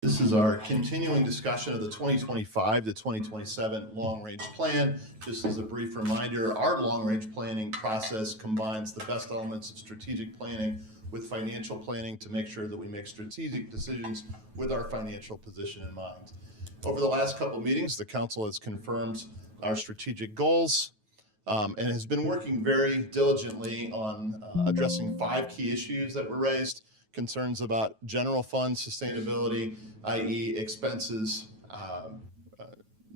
This is our continuing discussion of the 2025 to 2027 long-range plan. Just as a brief reminder, our long-range planning process combines the best elements of strategic planning with financial planning to make sure that we make strategic decisions with our financial position in mind. Over the last couple of meetings, the council has confirmed our strategic goals and has been working very diligently on addressing 5 key issues that were raised. Concerns about general fund sustainability, i.e. expenses,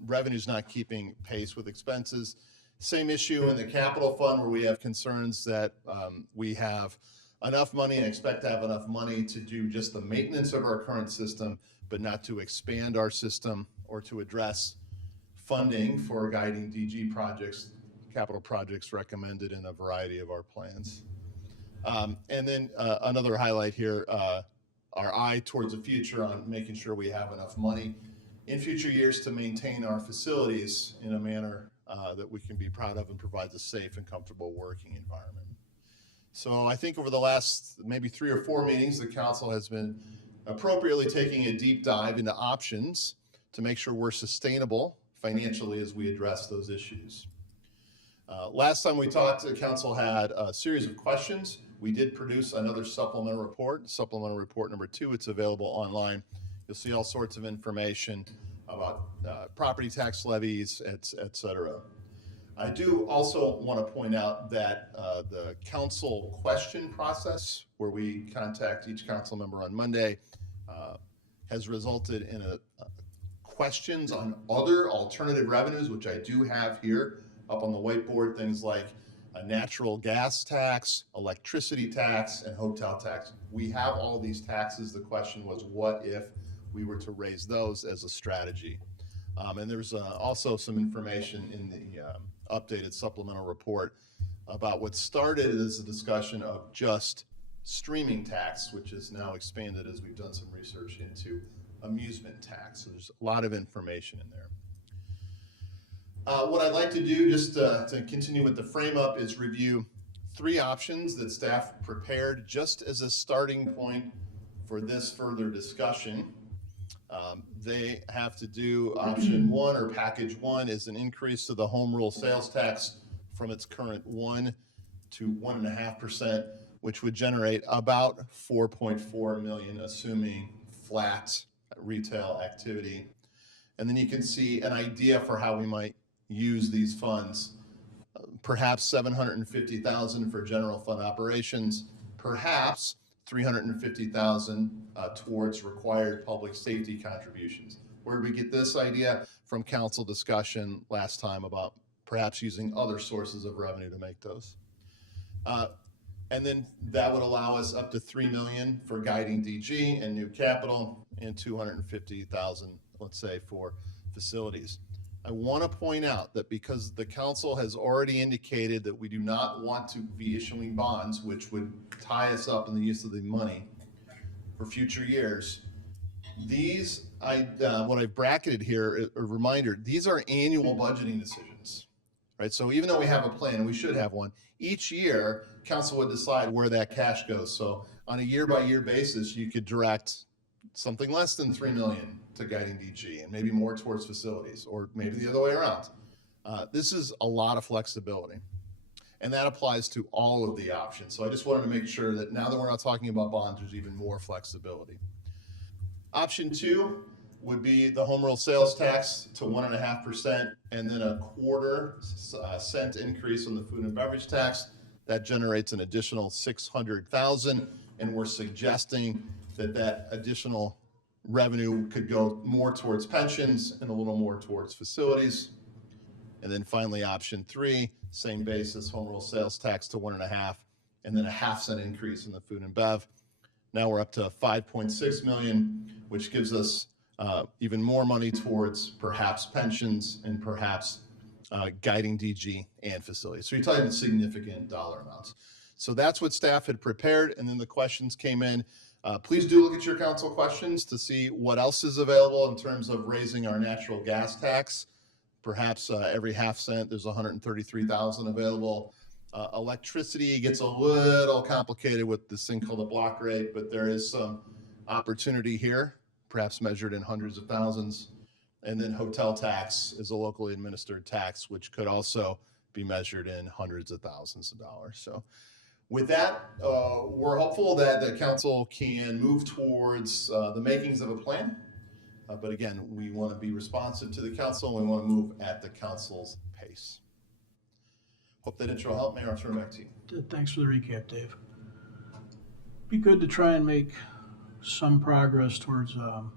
revenues not keeping pace with expenses. Same issue in the capital fund where we have concerns that we have enough money and expect to have enough money to do just the maintenance of our current system, but not to expand our system or to address funding for guiding DG projects, capital projects recommended in a variety of our plans. And then another highlight here, our eye towards the future on making sure we have enough money in future years to maintain our facilities in a manner that we can be proud of and provides a safe and comfortable working environment. So I think over the last maybe 3 or 4 meetings, the council has been appropriately taking a deep dive into options to make sure we're sustainable financially as we address those issues. Last time we talked, the council had a series of questions. We did produce another supplemental report number 2. It's available online. You'll see all sorts of information about property tax levies, et cetera. I do also want to point out that the council question process, where we contact each council member on Monday, has resulted in questions on other alternative revenues, which I do have here up on the whiteboard, things like a natural gas tax, electricity tax, and hotel tax. We have all these taxes. The question was, what if we were to raise those as a strategy? And there's also some information in the updated supplemental report about what started as a discussion of just streaming tax, which is now expanded as we've done some research into amusement tax. So there's a lot of information in there. What I'd like to do, just to continue with the frame up, is review 3 options that staff prepared just as a starting point for this further discussion. They have to do option 1, or package 1, is an increase to the home rule sales tax from its current 1 to 1.5%, which would generate about $4.4 million, assuming flat retail activity. And then you can see an idea for how we might use these funds. Perhaps $750,000 for general fund operations, perhaps $350,000 towards required public safety contributions. Where did we get this idea? From council discussion last time about perhaps using other sources of revenue to make those. And then that would allow us up to $3 million for guiding DG and new capital, and $250,000, let's say, for facilities. I want to point out that because the council has already indicated that we do not want to be issuing bonds, which would tie us up in the use of the money for future years, these, what I've bracketed here, a reminder, these are annual budgeting decisions, right? So even though we have a plan, and we should have one, each year, council would decide where that cash goes. So on a year-by-year basis, you could direct something less than $3 million to guiding DG and maybe more towards facilities, or maybe the other way around. This is a lot of flexibility, and that applies to all of the options. So I just wanted to make sure that now that we're not talking about bonds, there's even more flexibility. Option 2 would be the home rule sales tax to 1.5%, and then a quarter cent increase on the food and beverage tax. That generates an additional $600,000, and we're suggesting that that additional revenue could go more towards pensions and a little more towards facilities. And then finally, option 3, same basis, home rule sales tax to 1.5, and then a half-cent increase in the food and bev. Now we're up to $5.6 million, which gives us even more money towards perhaps pensions and perhaps guiding DG and facilities. So you're talking significant dollar amounts. So that's what staff had prepared, and then the questions came in. Please do look at your council questions to see what else is available in terms of raising our natural gas tax. Perhaps every half cent, there's $133,000 available. Electricity gets a little complicated with this thing called a block rate, but there is some opportunity here. perhaps measured in hundreds of thousands. And then hotel tax is a locally administered tax, which could also be measured in hundreds of thousands of dollars. So with that, we're hopeful that the council can move towards the makings of a plan. But again, we want to be responsive to the council, and we want to move at the council's pace. Hope that intro helped. Mayor, I'll turn it back to you. Thanks for the recap, Dave. Be good to try and make some progress towards kind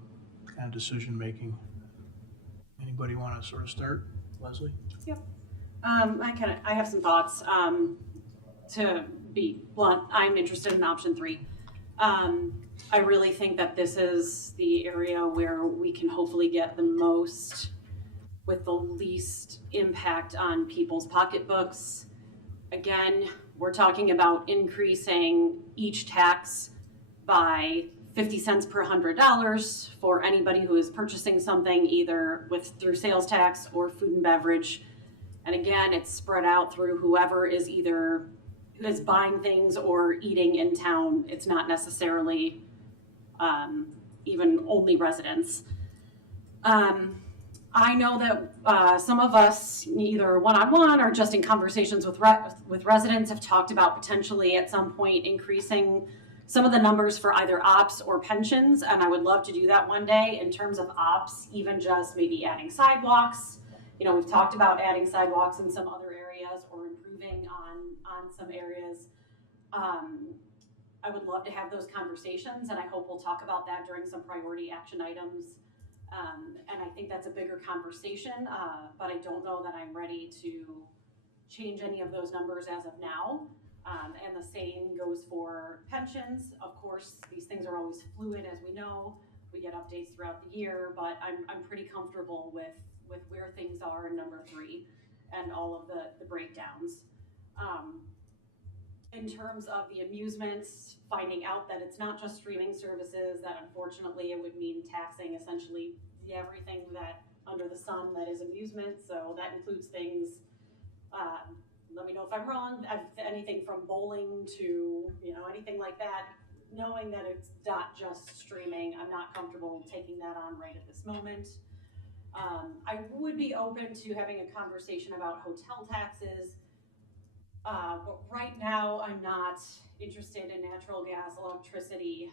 of decision making. Anybody want to sort of start? Leslie? Yep. I have some thoughts. To be blunt, I'm interested in option 3. I really think that this is the area where we can hopefully get the most with the least impact on people's pocketbooks. Again, we're talking about increasing each tax by 50 cents per $100 for anybody who is purchasing something either through sales tax or food and beverage. And again, it's spread out through whoever is either is buying things or eating in town. It's not necessarily even only residents. I know that some of us, either one-on-one or just in conversations with residents, have talked about potentially at some point increasing some of the numbers for either ops or pensions, and I would love to do that one day. In terms of ops, even just maybe adding sidewalks. You know, we've talked about adding sidewalks in some other areas or improving on some areas. I would love to have those conversations, and I hope we'll talk about that during some priority action items. And I think that's a bigger conversation, but I don't know that I'm ready to change any of those numbers as of now. And the same goes for pensions. Of course, these things are always fluid, as we know. We get updates throughout the year, but I'm pretty comfortable with where things are in number 3 and all of the breakdowns. In terms of the amusements, finding out that it's not just streaming services, that unfortunately it would mean taxing essentially everything that under the sun that is amusement. So that includes things, let me know if I'm wrong, anything from bowling to, anything like that. Knowing that it's not just streaming, I'm not comfortable taking that on right at this moment. I would be open to having a conversation about hotel taxes. But right now, I'm not interested in natural gas, electricity,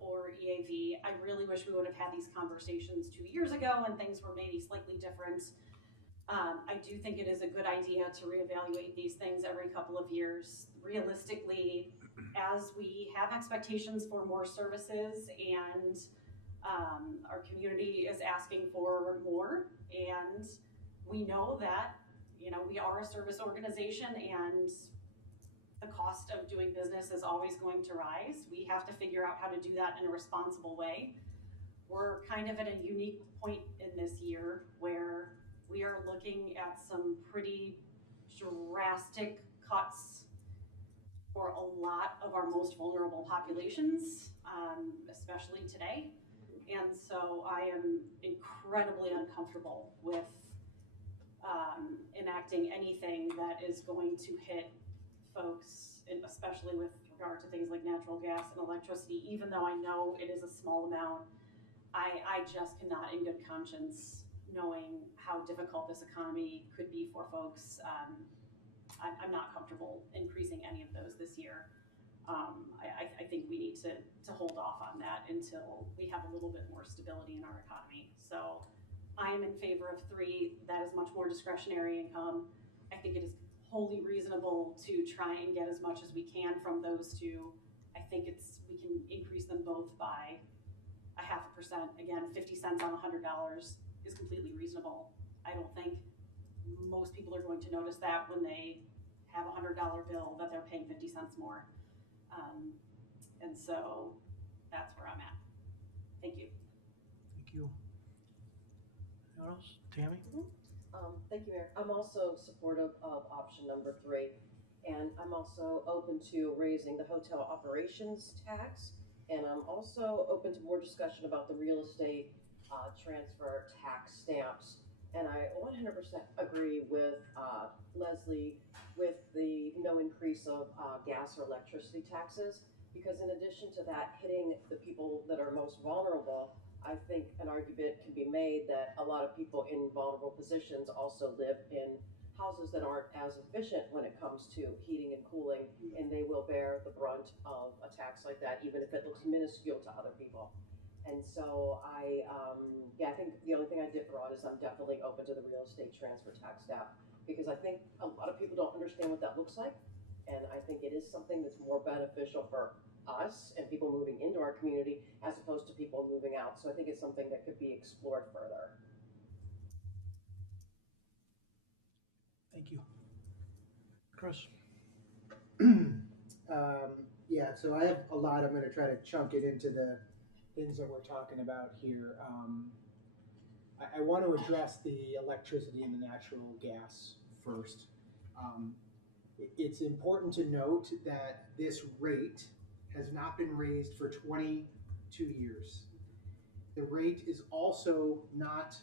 or EAV. I really wish we would have had these conversations 2 years ago when things were maybe slightly different. I do think it is a good idea to reevaluate these things every couple of years. Realistically, as we have expectations for more services and our community is asking for more, and we know that we are a service organization and the cost of doing business is always going to rise. We have to figure out how to do that in a responsible way. We're kind of at a unique point in this year where we are looking at some pretty drastic cuts for a lot of our most vulnerable populations, especially today. And so I am incredibly uncomfortable with enacting anything that is going to hit folks, especially with regard to things like natural gas and electricity. Even though I know it is a small amount, I just cannot in good conscience, knowing how difficult this economy could be for folks, I'm not comfortable increasing any of those this year. I think we need to hold off on that until we have a little bit more stability in our economy. So I am in favor of 3. That is much more discretionary income. I think it is wholly reasonable to try and get as much as we can from those 2. I think we can increase them both by 0.5%. Again, 50 cents on $100 is completely reasonable. I don't think most people are going to notice that when they have a $100 bill that they're paying 50 cents more. And so that's where I'm at. Thank you. Thank you. Anyone else? Tammy? Thank you, Mayor. I'm also supportive of option number 3, and I'm also open to raising the hotel operations tax, and I'm also open to more discussion about the real estate transfer tax stamps. And I 100% agree with Leslie with the no increase of gas or electricity taxes, because in addition to that, hitting the people that are most vulnerable, I think an argument can be made that a lot of people in vulnerable positions also live in houses that aren't as efficient when it comes to heating and cooling, and they will bear the brunt of a tax like that, even if it looks minuscule to other people. And so I think the only thing I differ on is I'm definitely open to the real estate transfer tax step, because I think a lot of people don't understand what that looks like. And I think it is something that's more beneficial for us and people moving into our community as opposed to people moving out. So I think it's something that could be explored further. Thank you. Chris? Yeah, so I have a lot. I'm going to try to chunk it into the things that we're talking about here. I want to address the electricity and the natural gas first. It's important to note that this rate has not been raised for 22 years. The rate is also not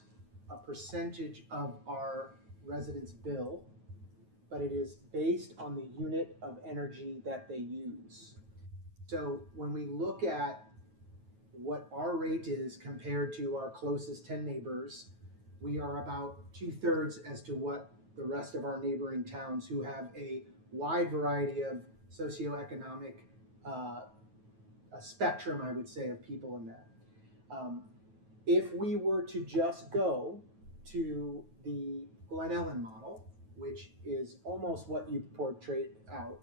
a percentage of our residents' bill, but it is based on the unit of energy that they use. So when we look at what our rate is compared to our closest 10 neighbors, we are about 2/3 as to what the rest of our neighboring towns, who have a wide variety of socioeconomic a spectrum, I would say, of people in that. If we were to just go to the Glen Ellen model, which is almost what you portrayed out,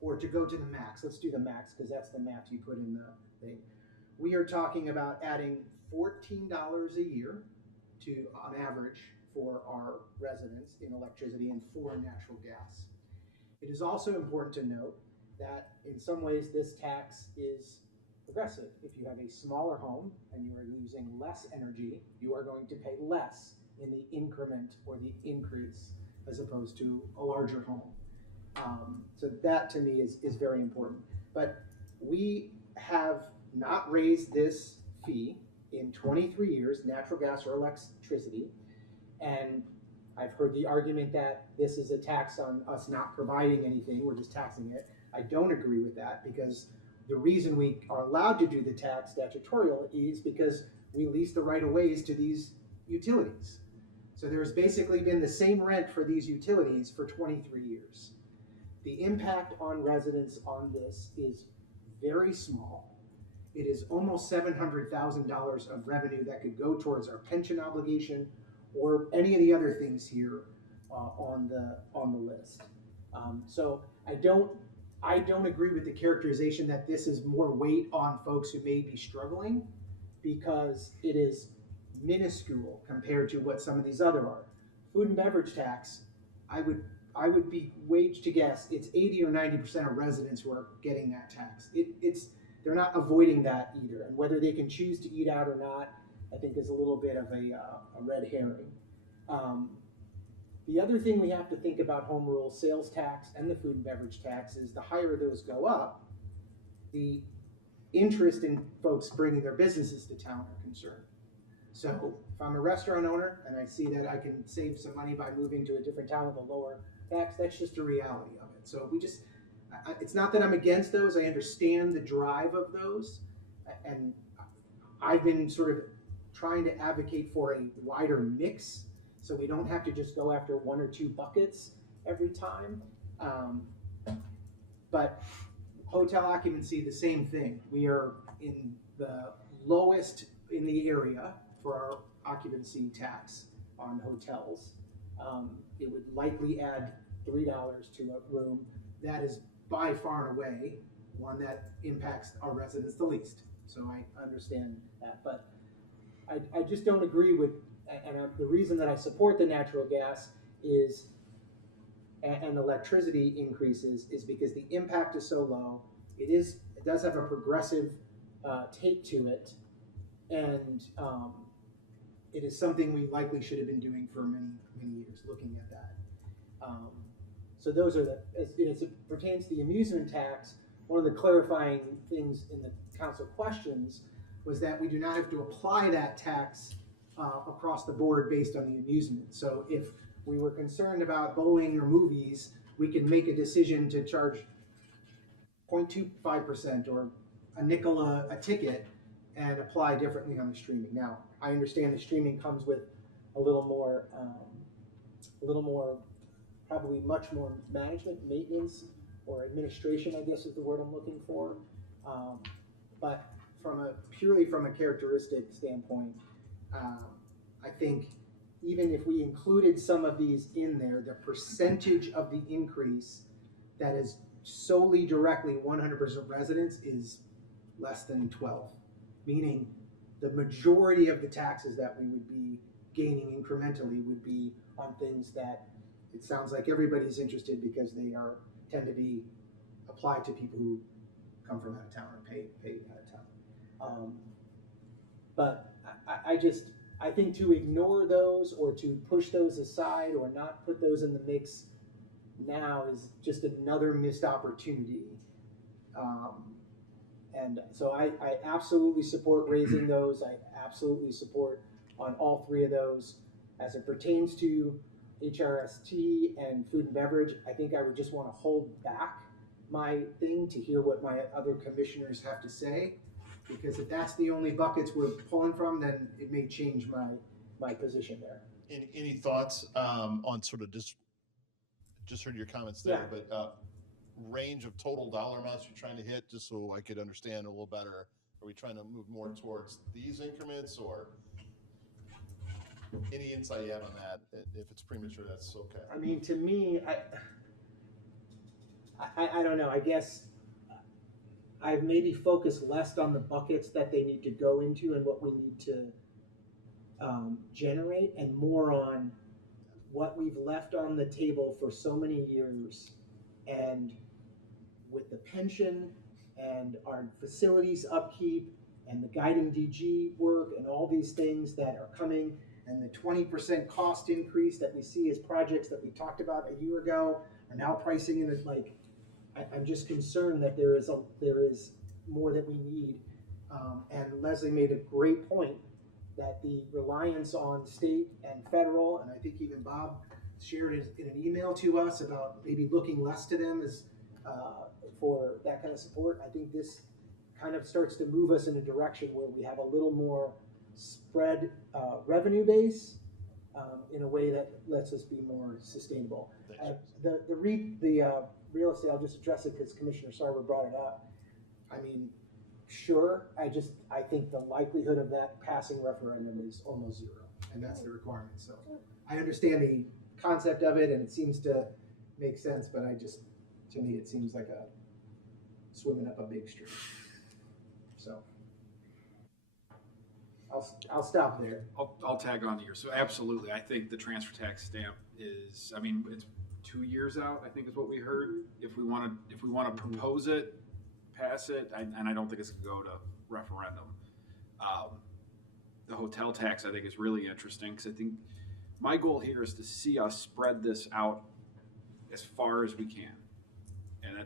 or to go to the max. Let's do the max because that's the math you put in the thing. We are talking about adding $14 a year to, on average, for our residents in electricity and for natural gas. It is also important to note that in some ways this tax is progressive. If you have a smaller home and you are using less energy, you are going to pay less in the increment or the increase as opposed to a larger home. So that to me is very important. But we have not raised this fee in 23 years, natural gas or electricity. And I've heard the argument that this is a tax on us not providing anything, we're just taxing it. I don't agree with that, because the reason we are allowed to do the tax statutorily is because we lease the right of ways to these utilities. So there's basically been the same rent for these utilities for 23 years. The impact on residents on this is very small. It is almost $700,000 of revenue that could go towards our pension obligation or any of the other things here on the list. So I don't agree with the characterization that this is more weight on folks who may be struggling, because it is minuscule compared to what some of these other are. Food and beverage tax, I would be waged to guess it's 80 or 90% of residents who are getting that tax. They're not avoiding that either, and whether they can choose to eat out or not, I think is a little bit of a red herring. The other thing we have to think about home rule sales tax and the food and beverage tax is the higher those go up, the interest in folks bringing their businesses to town are concerned. So if I'm a restaurant owner and I see that I can save some money by moving to a different town with a lower tax, that's just a reality of it. So it's not that I'm against those. I understand the drive of those, and I've been sort of trying to advocate for a wider mix, so we don't have to just go after one or two buckets every time. But hotel occupancy, the same thing. We are in the lowest in the area for our occupancy tax on hotels. It would likely add $3 to a room. That is by far and away one that impacts our residents the least. So I understand that, but I just don't agree with, and the reason that I support the natural gas is, and electricity increases, is because the impact is so low. It does have a progressive take to it, and it is something we likely should have been doing for many, many years, looking at that. So those are as it pertains to the amusement tax, one of the clarifying things in the council questions was that we do not have to apply that tax across the board based on the amusement. So if we were concerned about bowling or movies, we can make a decision to charge 0.25% or a nickel a ticket, and apply differently on the streaming. Now, I understand the streaming comes with a little more, probably much more management, maintenance, or administration, I guess is the word I'm looking for. But purely from a characteristic standpoint, I think even if we included some of these in there, the percentage of the increase that is solely directly 100% residents is less than 12, meaning the majority of the taxes that we would be gaining incrementally would be on things that it sounds like everybody's interested because they tend to be applied to people who come from out of town or pay out of town. But I think to ignore those or to push those aside or not put those in the mix now is just another missed opportunity. And so I absolutely support raising those. I absolutely support on all three of those. As it pertains to HRST and food and beverage, I think I would just want to hold back my thing to hear what my other commissioners have to say, because if that's the only buckets we're pulling from, then it may change my position there. Any thoughts on sort of just heard your comments there, Yeah. but range of total dollar amounts you're trying to hit, just so I could understand a little better? Are we trying to move more towards these increments, or any insight you have on that? If it's premature, that's okay. I mean, to me, I don't know. I guess I've maybe focused less on the buckets that they need to go into and what we need to generate, and more on what we've left on the table for so many years, and with the pension and our facilities upkeep and the guiding DG work and all these things that are coming, and the 20% cost increase that we see as projects that we talked about a year ago are now pricing in it. Like, I'm just concerned that there is more that we need. And Leslie made a great point that the reliance on state and federal, and I think even Bob shared it in an email to us about maybe looking less to them as for that kind of support. I think this kind of starts to move us in a direction where we have a little more spread revenue base in a way that lets us be more sustainable. The real estate, I'll just address it because Commissioner Sarver brought it up. I mean, sure, I think the likelihood of that passing referendum is almost zero, and that's the requirement. So I understand the concept of it, and it seems to make sense, but to me, it seems like a swimming up a big stream. So I'll stop there. I'll tag on here. So absolutely, I think the transfer tax stamp is, I mean, it's 2 years out, I think is what we heard. If we want to propose it, pass it, and I don't think it's going to go to referendum. The hotel tax, I think, is really interesting, because I think my goal here is to see us spread this out as far as we can. And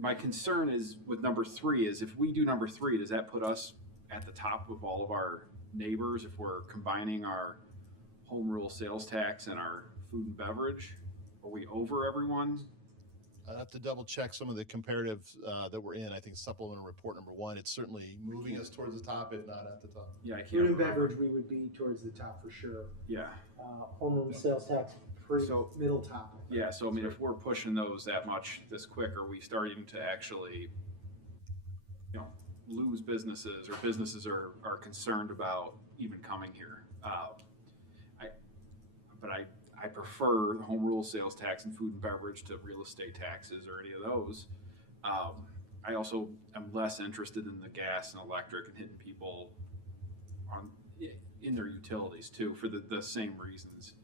my concern is with number 3 is, if we do number 3, does that put us at the top of all of our neighbors if we're combining our home rule sales tax and our food and beverage? Are we over everyone? I'd have to double check some of the comparatives that we're in. I think supplemental report number 1, it's certainly moving us towards the top, if not at the top. Yeah, I can't Food and remember. beverage, we would be towards the top for sure. Yeah. Homeroom sales tax, middle top. Yeah, so I mean, if we're pushing those that much this quick, are we starting to actually, lose businesses, or businesses are concerned about even coming here? I prefer home rule sales tax and food and beverage to real estate taxes or any of those. I also am less interested in the gas and electric and hitting people in their utilities too, for the same reasons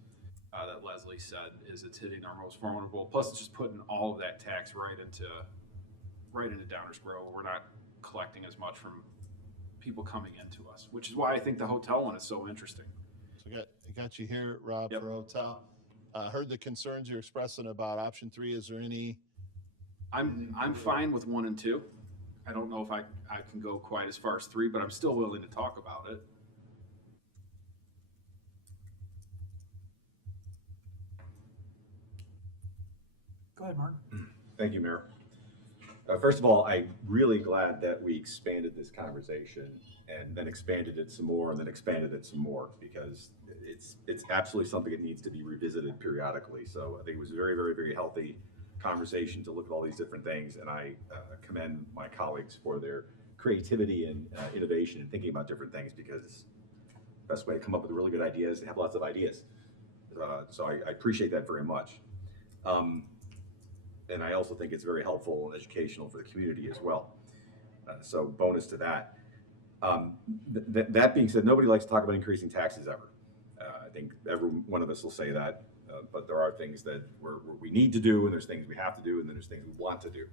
that Leslie said, is it's hitting our most vulnerable. Plus, it's just putting all of that tax right into Downers Grove. We're not collecting as much from people coming into us, which is why I think the hotel one is so interesting. So I got you here, Rob, Yep. for hotel. Heard the concerns you're expressing about option 3. Is there any? I'm fine with 1 and 2. I don't know if I can go quite as far as 3, but I'm still willing to talk about it. Go ahead, Mark. Thank you, Mayor. First of all, I'm really glad that we expanded this conversation and then expanded it some more and then expanded it some more, because it's absolutely something that needs to be revisited periodically. So I think it was a very, very, very healthy conversation to look at all these different things, and I commend my colleagues for their creativity and innovation and thinking about different things, because the best way to come up with really good ideas is to have lots of ideas. So I appreciate that very much. And I also think it's very helpful and educational for the community as well. So bonus to that. That being said, nobody likes to talk about increasing taxes ever. I think every one of us will say that, but there are things that we need to do, and there's things we have to do, and then there's things we want to do.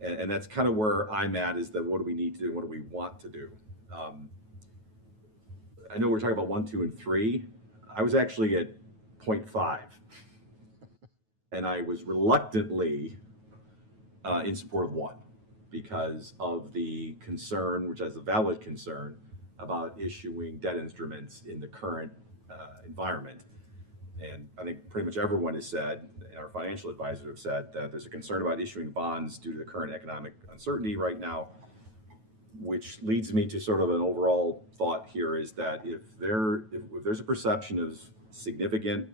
And that's kind of where I'm at, is that what do we need to do, and what do we want to do? I know we're talking about 1, 2, and 3. I was actually at 0.5. And I was reluctantly in support of 1 because of the concern, which is a valid concern, about issuing debt instruments in the current environment. And I think pretty much everyone has said, our financial advisors have said, that there's a concern about issuing bonds due to the current economic uncertainty right now, which leads me to sort of an overall thought here, is that if there's a perception of significant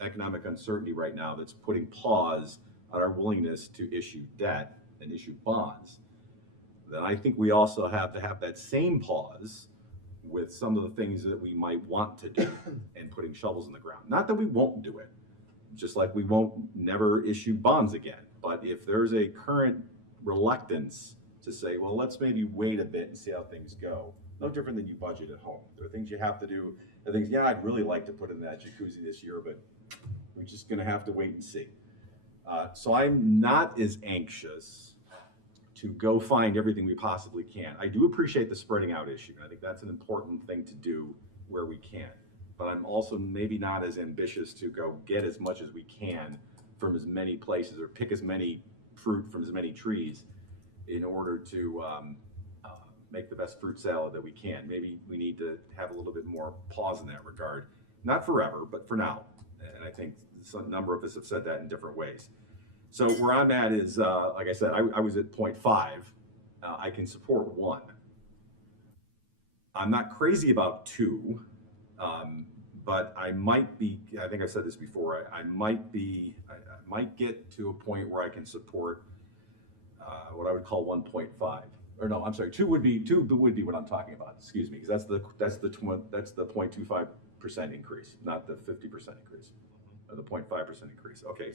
economic uncertainty right now that's putting pause on our willingness to issue debt and issue bonds, then I think we also have to have that same pause with some of the things that we might want to do and putting shovels in the ground. Not that we won't do it, just like we won't never issue bonds again. But if there's a current reluctance to say, well, let's maybe wait a bit and see how things go, no different than you budget at home. There are things you have to do. There are things, yeah, I'd really like to put in that jacuzzi this year, but we're just going to have to wait and see. So I'm not as anxious to go find everything we possibly can. I do appreciate the spreading out issue. I think that's an important thing to do where we can. But I'm also maybe not as ambitious to go get as much as we can from as many places, or pick as many fruit from as many trees in order to make the best fruit salad that we can. Maybe we need to have a little bit more pause in that regard. Not forever, but for now. And I think some number of us have said that in different ways. So where I'm at is, like I said, I was at 0.5. I can support 1. I'm not crazy about 2, but I might be, I think I've said this before, I might get to a point where I can support what I would call 1.5. Or no, I'm sorry, 2 would be what I'm talking about. Excuse me, because that's the 0.25% increase, not the 50% increase, or the 0.5% increase. Okay,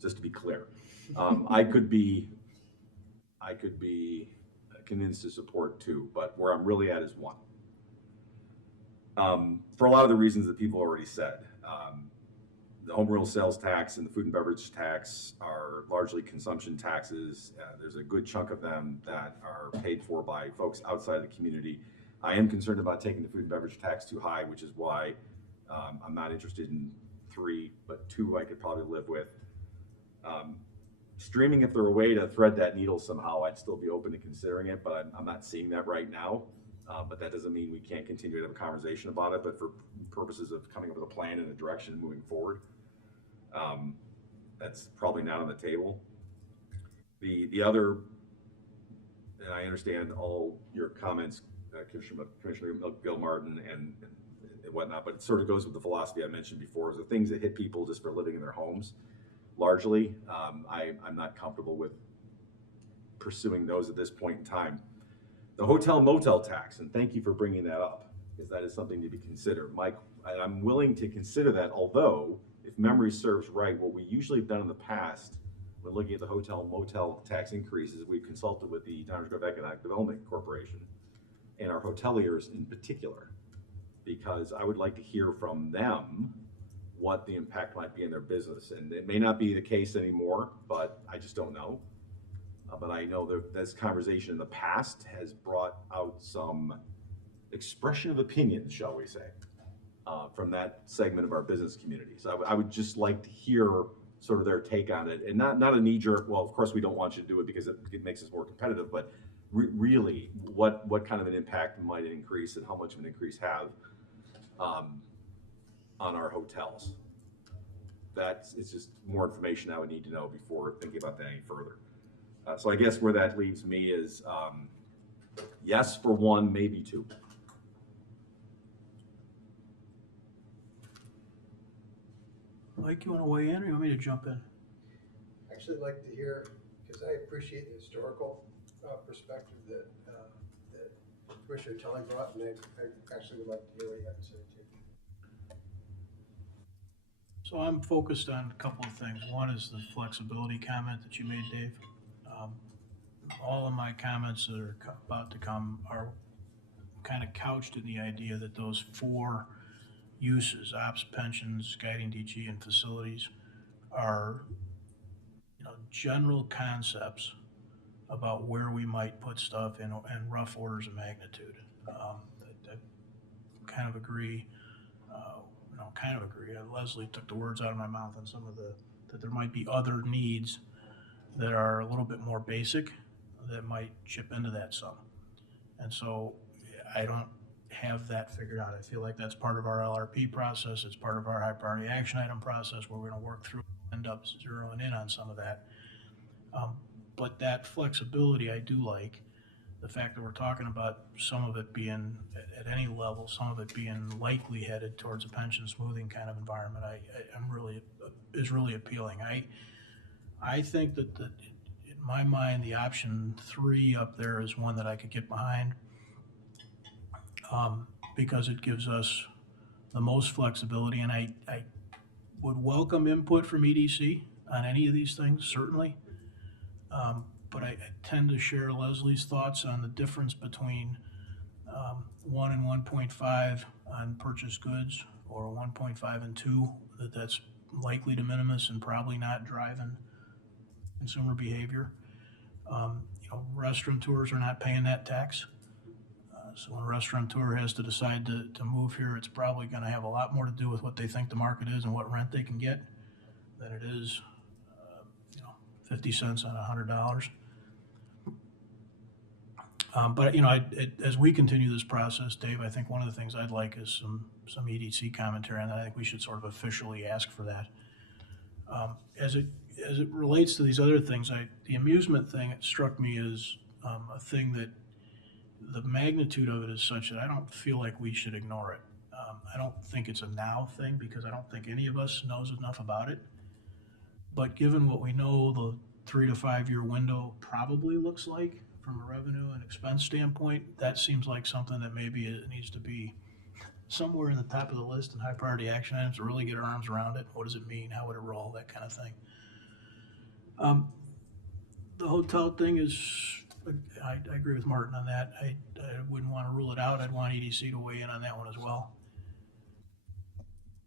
just to be clear, I could be convinced to support 2, but where I'm really at is 1. For a lot of the reasons that people already said. The home rule sales tax and the food and beverage tax are largely consumption taxes. There's a good chunk of them that are paid for by folks outside of the community. I am concerned about taking the food and beverage tax too high, which is why I'm not interested in 3, but 2 I could probably live with. Streaming, if there were a way to thread that needle somehow, I'd still be open to considering it, but I'm not seeing that right now. But that doesn't mean we can't continue to have a conversation about it. But for purposes of coming up with a plan and a direction moving forward, that's probably not on the table. The other, and I understand all your comments, Commissioner Gilmartin and whatnot, but it sort of goes with the philosophy I mentioned before, is the things that hit people just for living in their homes. Largely, I'm not comfortable with pursuing those at this point in time. The hotel motel tax, and thank you for bringing that up, because that is something to be considered. Mike, I'm willing to consider that, although, if memory serves right, what we usually have done in the past when looking at the hotel motel tax increases, we've consulted with the Downers Grove Economic Development Corporation and our hoteliers in particular, because I would like to hear from them what the impact might be in their business. And it may not be the case anymore, but I just don't know. But I know that this conversation in the past has brought out some expression of opinion, shall we say, from that segment of our business community. So I would just like to hear sort of their take on it, and not a knee-jerk, well, of course we don't want you to do it because it makes us more competitive, but really, what kind of an impact might an increase and how much of an increase have on our hotels? It's just more information I would need to know before thinking about that any further. So I guess where that leaves me is, yes for one, maybe two. Mike, you wanna weigh in or you want me to jump in? Actually like to hear, because I appreciate the historical perspective that Commissioner Tully brought, and I actually would like to hear what you have to say too. So I'm focused on a couple of things. One is the flexibility comment that you made, Dave. All of my comments that are about to come are kind of couched in the idea that those four uses, ops, pensions, guiding DG, and facilities, are, general concepts about where we might put stuff in rough orders of magnitude. I kind of agree. Leslie took the words out of my mouth on some of that there might be other needs that are a little bit more basic that might chip into that sum. And so I don't have that figured out. I feel like that's part of our LRP process. It's part of our high priority action item process where we're going to work through and end up zeroing in on some of that. But that flexibility I do like. The fact that we're talking about some of it being at any level, some of it being likely headed towards a pension smoothing kind of environment, is really appealing. I think that in my mind, the option 3 up there is one that I could get behind, because it gives us the most flexibility, and I would welcome input from EDC on any of these things, certainly. But I tend to share Leslie's thoughts on the difference between 1 and 1.5 on purchased goods, or 1.5 and 2, that's likely de minimis and probably not driving consumer behavior. Restaurateurs are not paying that tax. So when a restaurateur has to decide to move here, it's probably going to have a lot more to do with what they think the market is and what rent they can get than it is 50 cents on $100. But as we continue this process, Dave, I think one of the things I'd like is some EDC commentary, and I think we should sort of officially ask for that. As it relates to these other things, the amusement thing, it struck me as a thing that the magnitude of it is such that I don't feel like we should ignore it. I don't think it's a now thing, because I don't think any of us knows enough about it. But given what we know the 3 to 5 year window probably looks like from a revenue and expense standpoint, that seems like something that maybe it needs to be somewhere in the top of the list in high priority action items to really get our arms around it. What does it mean? How would it roll? That kind of thing. The hotel thing is, I agree with Martin on that. I wouldn't want to rule it out. I'd want EDC to weigh in on that one as well.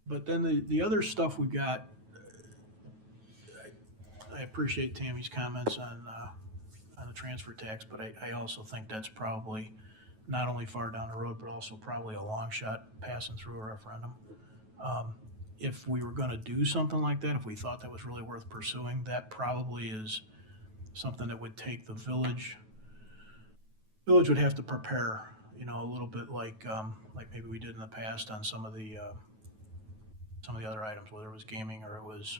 But then the other stuff we've got, I appreciate Tammy's comments on the transfer tax, but I also think that's probably not only far down the road, but also probably a long shot passing through a referendum. If we were going to do something like that, if we thought that was really worth pursuing, that probably is something that would take the village. Village would have to prepare, a little bit like maybe we did in the past on some of the other items, whether it was gaming or it was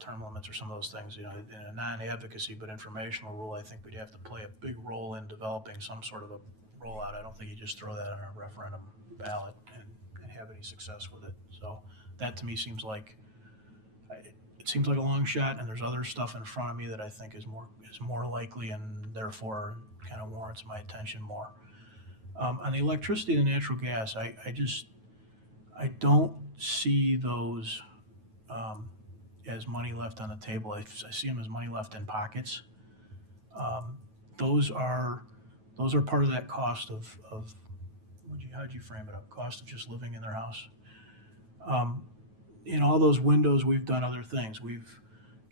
term limits or some of those things, in a non-advocacy but informational rule. I think we'd have to play a big role in developing some sort of a rollout. I don't think you just throw that on a referendum ballot and have any success with it. So that to me seems like a long shot, and there's other stuff in front of me that I think is more likely, and therefore kind of warrants my attention more. On the electricity and the natural gas, I don't see those as money left on the table. I see them as money left in pockets. Those are part of that cost of how'd you frame it up? Cost of just living in their house. In all those windows, we've done other things. We've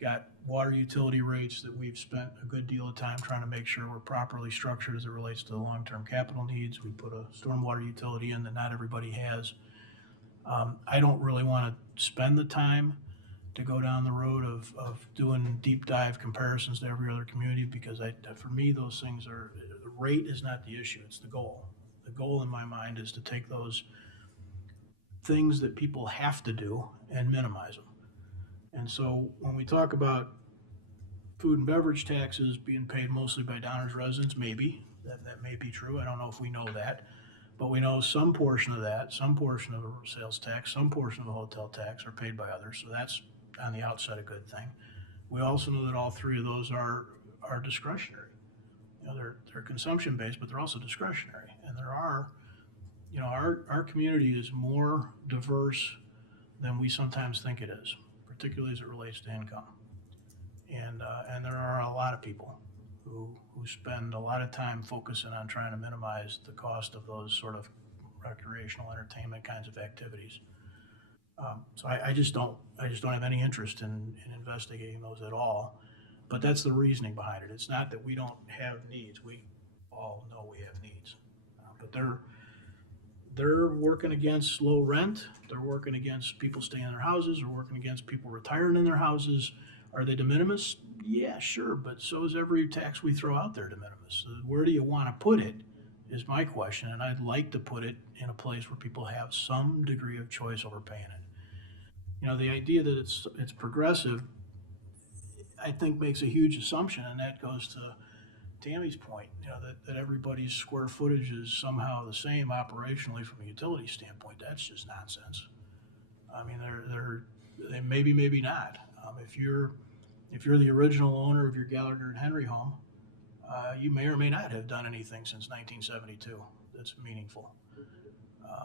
got water utility rates that we've spent a good deal of time trying to make sure we're properly structured as it relates to the long-term capital needs. We put a stormwater utility in that not everybody has. I don't really want to spend the time to go down the road of doing deep dive comparisons to every other community, because for me, those things the rate is not the issue, it's the goal. The goal in my mind is to take those things that people have to do and minimize them. And so when we talk about food and beverage taxes being paid mostly by Downers residents, maybe. That may be true. I don't know if we know that. But we know some portion of that, some portion of the sales tax, some portion of the hotel tax are paid by others. So that's on the outset a good thing. We also know that all three of those are discretionary. You know, they're consumption based, but they're also discretionary. And there are, you know, our community is more diverse than we sometimes think it is, particularly as it relates to income. And there are a lot of people who spend a lot of time focusing on trying to minimize the cost of those sort of recreational entertainment kinds of activities. So I just don't have any interest in investigating those at all. But that's the reasoning behind it. It's not that we don't have needs. We all know we have needs. But they're working against low rent. They're working against people staying in their houses. They're working against people retiring in their houses. Are they de minimis? Yeah, sure, but so is every tax we throw out there de minimis. So where do you want to put it is my question, and I'd like to put it in a place where people have some degree of choice over paying it. You know, the idea that it's progressive, I think makes a huge assumption, and that goes to Tammy's point, you know, that everybody's square footage is somehow the same operationally from a utility standpoint. That's just nonsense. I mean, they maybe not. If you're the original owner of your Gallagher and Henry home, you may or may not have done anything since 1972 that's meaningful.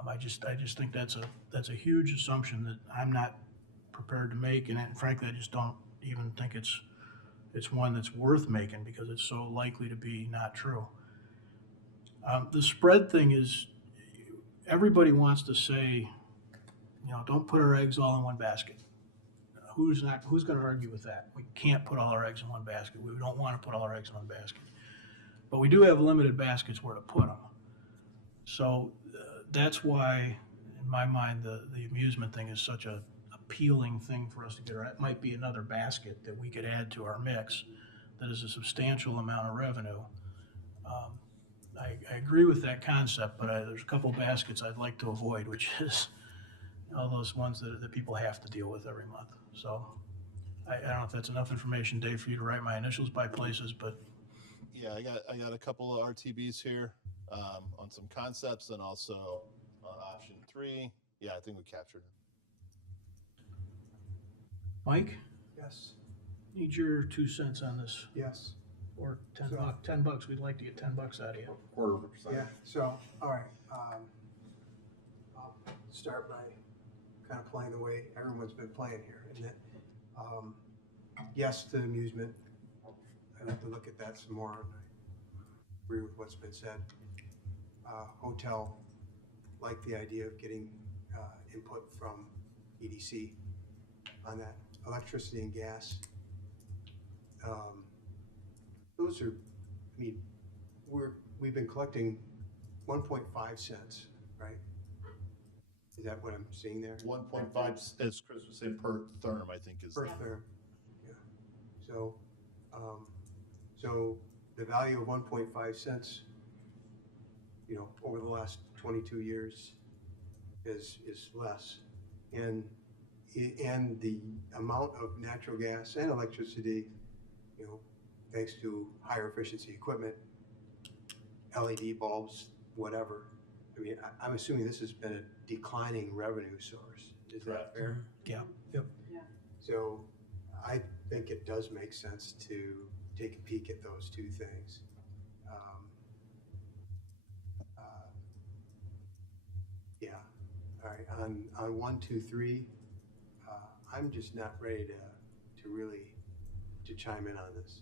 I just think that's a huge assumption that I'm not prepared to make, and frankly, I just don't even think it's one that's worth making because it's so likely to be not true. The spread thing is, everybody wants to say, you know, don't put our eggs all in one basket. Who's going to argue with that? We can't put all our eggs in one basket. We don't want to put all our eggs in one basket. But we do have limited baskets where to put them. So that's why, in my mind, the amusement thing is such a appealing thing for us to get. It might be another basket that we could add to our mix that is a substantial amount of revenue. I agree with that concept, but there's a couple baskets I'd like to avoid, which is all those ones that people have to deal with every month. So I don't know if that's enough information, Dave, for you to write my initials by places, but Yeah, I got a couple of RTBs here on some concepts and also on option 3. Yeah, I think we captured it. Mike, Yes, need your 2 cents on this, yes. or $10. So- $10. We'd like to get $10 out of you. $0.25%. Yeah, so, all right, I'll start by kind of playing the way everyone's been playing here, in that, yes to amusement. I'd have to look at that some more, and I agree with what's been said. Hotel, like the idea of getting, input from EDC on that. Electricity and gas, those are, I mean, we've been collecting 1.5 cents, right? Is that what I'm seeing there? 1.5, as Chris was saying, per therm, I think is. Per therm, yeah. So, so the value of 1.5 cents, you know, over the last 22 years is less. And the amount of natural gas and electricity, you know, thanks to higher efficiency equipment, LED bulbs, whatever. I mean, I'm assuming this has been a declining revenue source. Is that fair? Yeah. Yep. So I think it does make sense to take a peek at those two things. Yeah, all right, on 1, 2, 3, I'm just not ready to really chime in on this.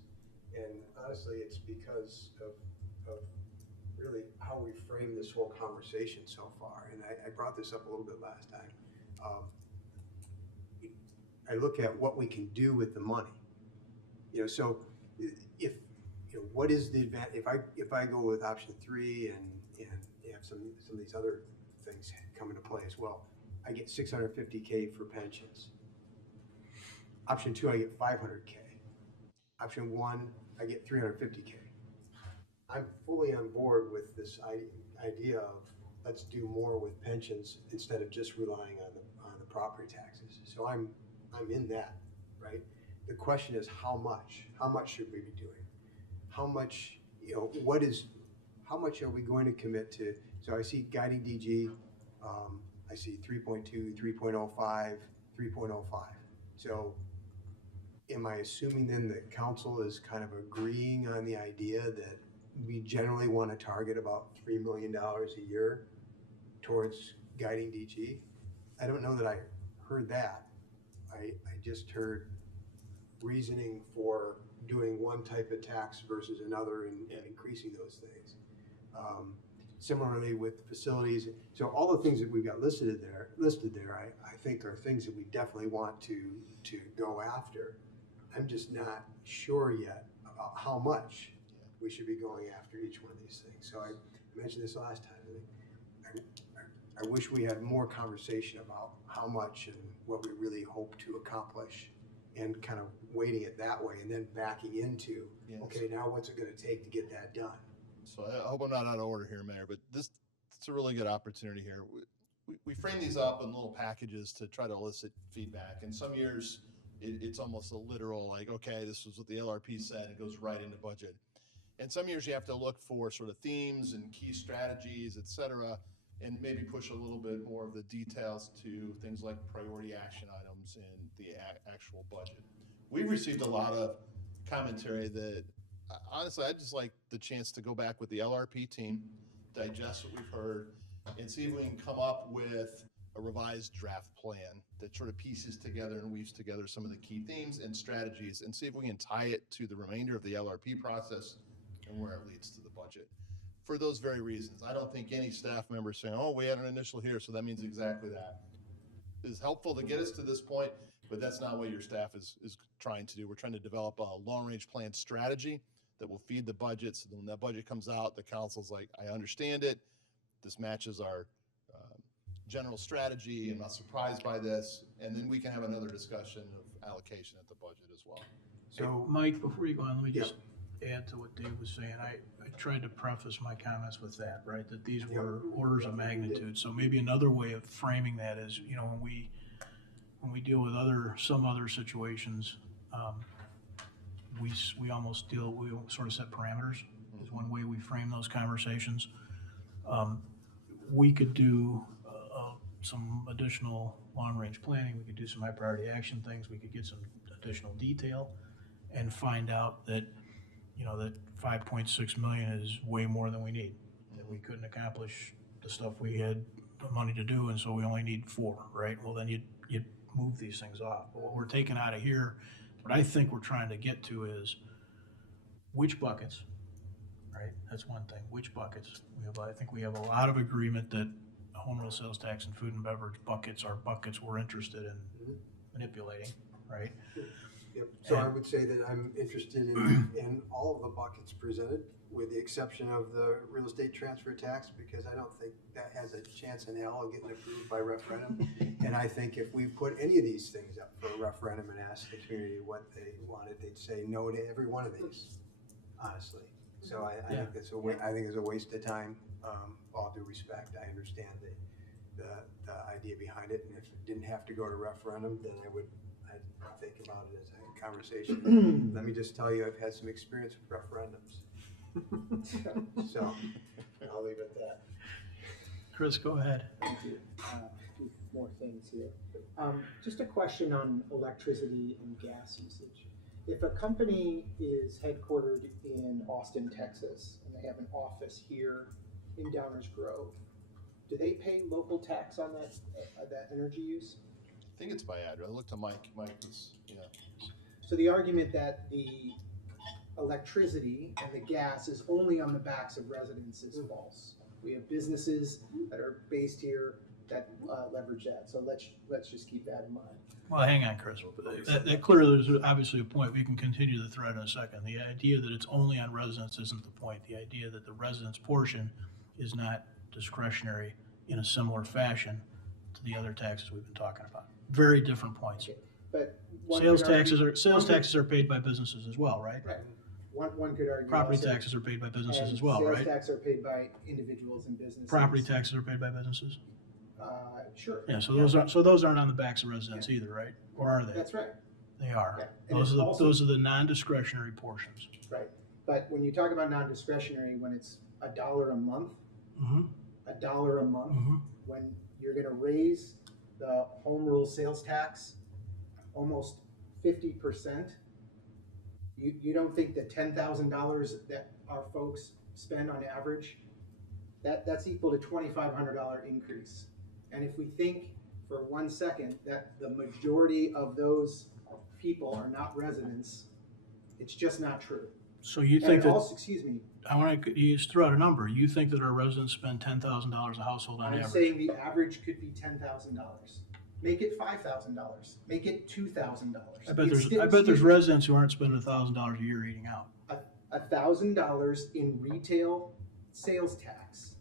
And honestly, it's because of really how we framed this whole conversation so far. And I brought this up a little bit last time. I look at what we can do with the money. You know, so if, you know, what is the advantage, if I go with option 3 and have some of these other things come into play as well, I get $650K for pensions. Option 2, I get $500K. Option 1, I get $350K. I'm fully on board with this idea of let's do more with pensions instead of just relying on the property taxes. So I'm in that, right? the question is how much? How much should we be doing? How much, how much are we going to commit to? So I see guiding DG, I see 3.2, 3.05, 3.05. So am I assuming then that council is kind of agreeing on the idea that we generally want to target about $3 million a year towards guiding DG? I don't know that I heard that. I just heard reasoning for doing one type of tax versus another and increasing those things. Similarly with facilities, so all the things that we've got listed there, I think are things that we definitely want to go after. I'm just not sure yet about how much we should be going after each one of these things. So I mentioned this last time. I wish we had more conversation about how much and what we really hope to accomplish, and kind of weighting it that way, and then backing into, Yes. okay, now what's it gonna take to get that done? So I hope I'm not out of order here, Mayor, but it's a really good opportunity here. We frame these up in little packages to try to elicit feedback. And some years it's almost a literal, like, okay, this was what the LRP said, it goes right into budget. And some years you have to look for sort of themes and key strategies, et cetera, and maybe push a little bit more of the details to things like priority action items and the actual budget. We've received a lot of commentary that, honestly, I'd just like the chance to go back with the LRP team, digest what we've heard, and see if we can come up with a revised draft plan that sort of pieces together and weaves together some of the key themes and strategies, and see if we can tie it to the remainder of the LRP process and where it leads to the budget. For those very reasons, I don't think any staff member saying, oh, we had an initial here, so that means exactly that. It's helpful to get us to this point, but that's not what your staff is trying to do. We're trying to develop a long-range plan strategy that will feed the budget. So when that budget comes out, the council's like, I understand it. This matches our general strategy. I'm not surprised by this. And then we can have another discussion of allocation at the budget as well. So, Mike, before you go on, let me just add to what Dave was saying. I tried to preface my comments with that, right? That these were orders of magnitude. So maybe another way of framing that is, when we deal with some other situations, we sort of set parameters is one way we frame those conversations. We could do some additional long-range planning. We could do some high-priority action things. We could get some additional detail and find out that, that 5.6 million is way more than we need, that we couldn't accomplish the stuff we had the money to do, and so we only need 4, right? Well, then you'd move these things off. But what we're taking out of here, what I think we're trying to get to is which buckets, right? That's one thing. Which buckets? I think we have a lot of agreement that home rule sales tax and food and beverage buckets are buckets we're interested in manipulating, right? yep. So I would say that I'm interested in all of the buckets presented, with the exception of the real estate transfer tax, because I don't think that has a chance in hell of getting approved by referendum. And I think if we put any of these things up for a referendum and asked the community what they wanted, they'd say no to every one of these, honestly. So I think that's I think it's a waste of time. All due respect, I understand the idea behind it, and if it didn't have to go to referendum, then I'd think about it as a conversation. Let me just tell you, I've had some experience with referendums. So I'll leave it at that. Chris, go ahead. Thank you. A few more things here. Just a question on electricity and gas usage. If a company is headquartered in Austin, Texas, and they have an office here in Downers Grove, do they pay local tax on that energy use? I think it's by address. I looked to Mike. Mike was, So the argument that the electricity and the gas is only on the backs of residents is false. We have businesses that are based here that leverage that. So let's just keep that in mind. Well, hang on, Chris. That clearly is obviously a point. We can continue the thread in a second. The idea that it's only on residents isn't the point. The idea that the residents portion is not discretionary in a similar fashion to the other taxes we've been talking about. Very different points. Okay. But one Sales could argue- taxes are paid by businesses as well, right? Right. One could argue. Property also- taxes are paid by businesses and as well, sales right? tax are paid by individuals and businesses. Property taxes are paid by businesses. Sure. Yeah, so those aren't on the backs of residents either, right? Or are they? That's right. They are. Yeah, and Those it's are the, also- those are the non-discretionary portions. Right, but when you talk about non-discretionary, when it's $1 a month, Mm-hmm, $1 a month, mm-hmm. when you're gonna raise the home rule sales tax almost 50%, you don't think that $10,000 that our folks spend on average, that's equal to $2,500 increase. And if we think for 1 second that the majority of those people are not residents, it's just not true. So you And think it that, also, excuse me, I want to, you just throw out a number, you think that our residents spend $10,000 a household on I'm average? saying the average could be $10,000. Make it $5,000. Make it $2,000. I bet there's residents who aren't spending $1,000 a year eating out. $1,000 in retail sales tax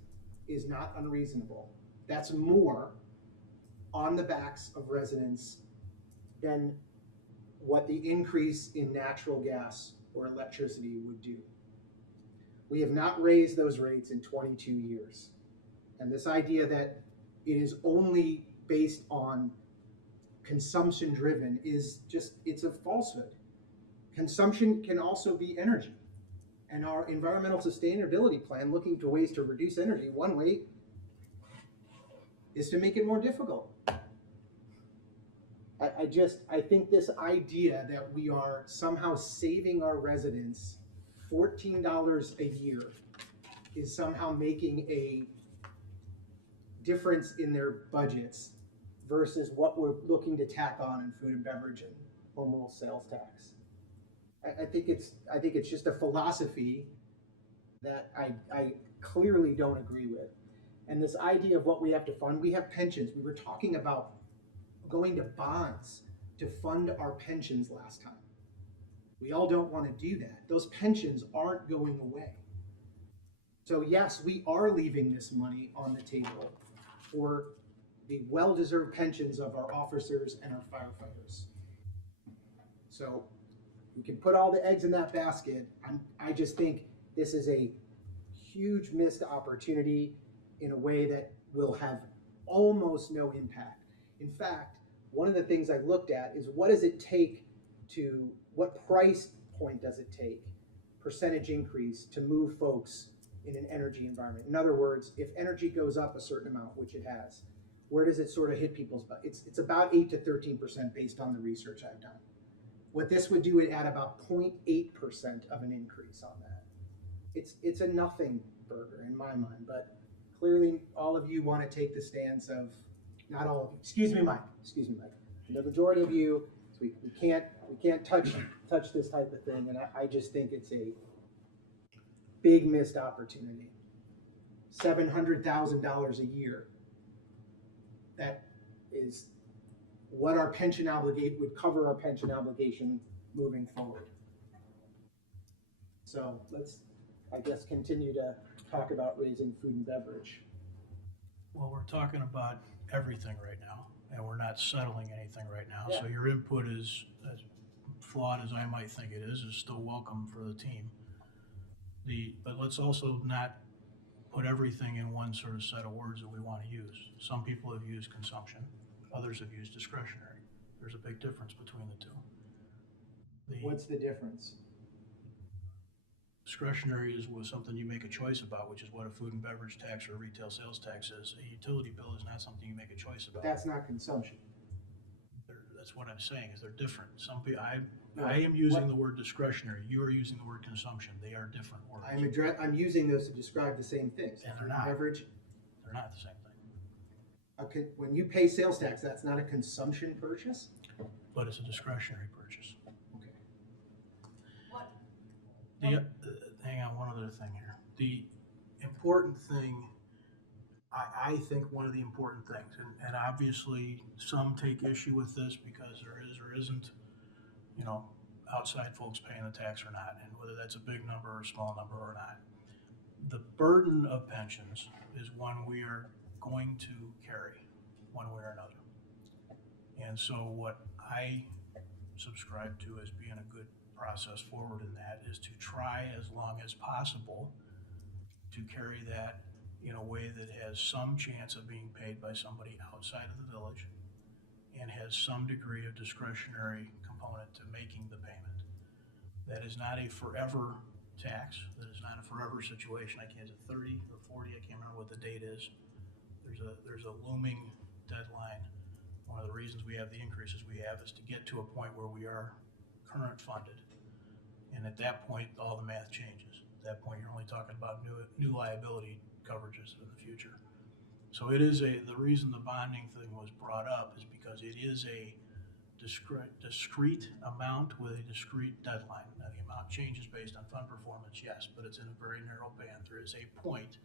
is not unreasonable. That's more on the backs of residents than what the increase in natural gas or electricity would do. We have not raised those rates in 22 years. And this idea that it is only based on consumption driven is just, it's a falsehood. Consumption can also be energy. And our environmental sustainability plan, looking to ways to reduce energy, one way is to make it more difficult. I think this idea that we are somehow saving our residents $14 a year is somehow making a difference in their budgets versus what we're looking to tack on in food and beverage and home rule sales tax. I think it's just a philosophy that I clearly don't agree with. And this idea of what we have to fund, we have pensions. We were talking about going to bonds to fund our pensions last time. We all don't want to do that. Those pensions aren't going away. So yes, we are leaving this money on the table for the well-deserved pensions of our officers and our firefighters. So we can put all the eggs in that basket. I just think this is a huge missed opportunity in a way that will have almost no impact. In fact, one of the things I looked at is what price point does it take, percentage increase, to move folks in an energy environment? In other words, if energy goes up a certain amount, which it has, where does it sort of hit people's budget? It's about 8 to 13% based on the research I've done. What this would do, it add about 0.8% of an increase on that. It's a nothing burger in my mind, but clearly all of you want to take the stance of, not all of you, excuse me, Mike. The majority of you, we can't touch this type of thing, and I just think it's a big missed opportunity. $700,000 a year. That is what our pension would cover our pension obligation moving forward. So let's, I guess, continue to talk about raising food and beverage. Well, we're talking about everything right now, and we're not settling anything right now. So Yeah. your input is, as flawed as I might think it is still welcome for the team. But let's also not put everything in one sort of set of words that we want to use. Some people have used consumption, others have used discretionary. There's a big difference between the two. What's the difference? Discretionary was something you make a choice about, which is what a food and beverage tax or a retail sales tax is. A utility bill is not something you make a choice about. That's not consumption. That's what I'm saying, is they're different. Some people, I am using the word discretionary, you are using the word consumption. They are different words. I'm using those to describe the same things. And they're Food not. Beverage. They're not the same thing, Okay, when you pay sales tax, that's not a consumption purchase? but it's a discretionary purchase. Okay. Hang on, one other thing here. The important thing, I think one of the important things, and obviously some take issue with this because there is or isn't, outside folks paying the tax or not, and whether that's a big number or a small number or not. The burden of pensions is one we are going to carry one way or another. And so what I subscribe to as being a good process forward in that is to try as long as possible to carry that in a way that has some chance of being paid by somebody outside of the village and has some degree of discretionary component component to making the payment. That is not a forever tax. That is not a forever situation. I can't, is it 30 or 40? I can't remember what the date is. There's a looming deadline. One of the reasons we have the increases we have is to get to a point where we are current funded. And at that point, all the math changes. At that point, you're only talking about new liability coverages in the future. So it is the reason the bonding thing was brought up is because it is a discrete amount with a discrete deadline. Now, the amount changes based on fund performance, yes, but it's in a very narrow band. There is a point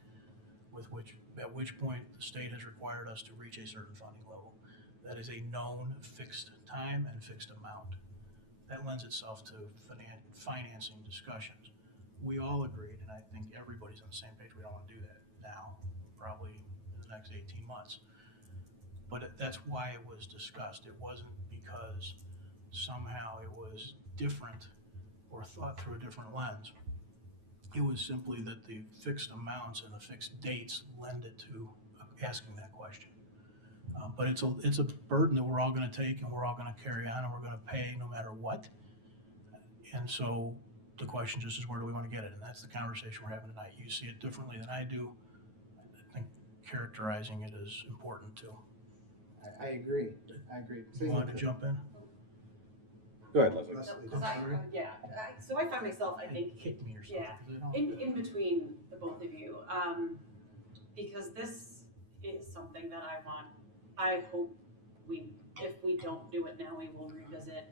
at which point the state has required us to reach a certain funding level. That is a known fixed time and fixed amount. That lends itself to financing discussions. We all agreed, and I think everybody's on the same page, we don't want to do that now, probably in the next 18 months. But that's why it was discussed. It wasn't because somehow it was different or thought through a different lens. It was simply that the fixed amounts and the fixed dates lend it to asking that question. But it's a burden that we're all going to take and we're all going to carry on and we're going to pay no matter what. And so the question just is, where do we want to get it? And that's the conversation we're having tonight. You see it differently than I do. I think characterizing it is important too. I agree. You wanted to jump in? Go ahead, Leslie. So I find myself, I think, Kick me or something. yeah, 'Cause I don't- in between the both of you, because this is something that I hope if we don't do it now, we will revisit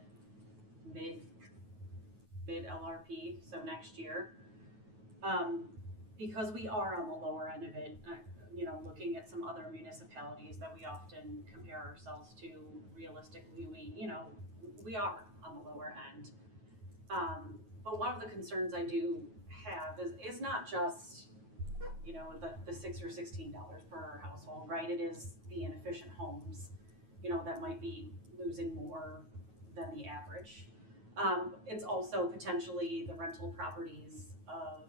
mid LRP, so next year. Because we are on the lower end of it, looking at some other municipalities that we often compare ourselves to, realistically, we are on the lower end. But one of the concerns I do have is not just, the $6 or $16 per household, right? It is the inefficient homes, that might be losing more than the average. It's also potentially the rental properties of,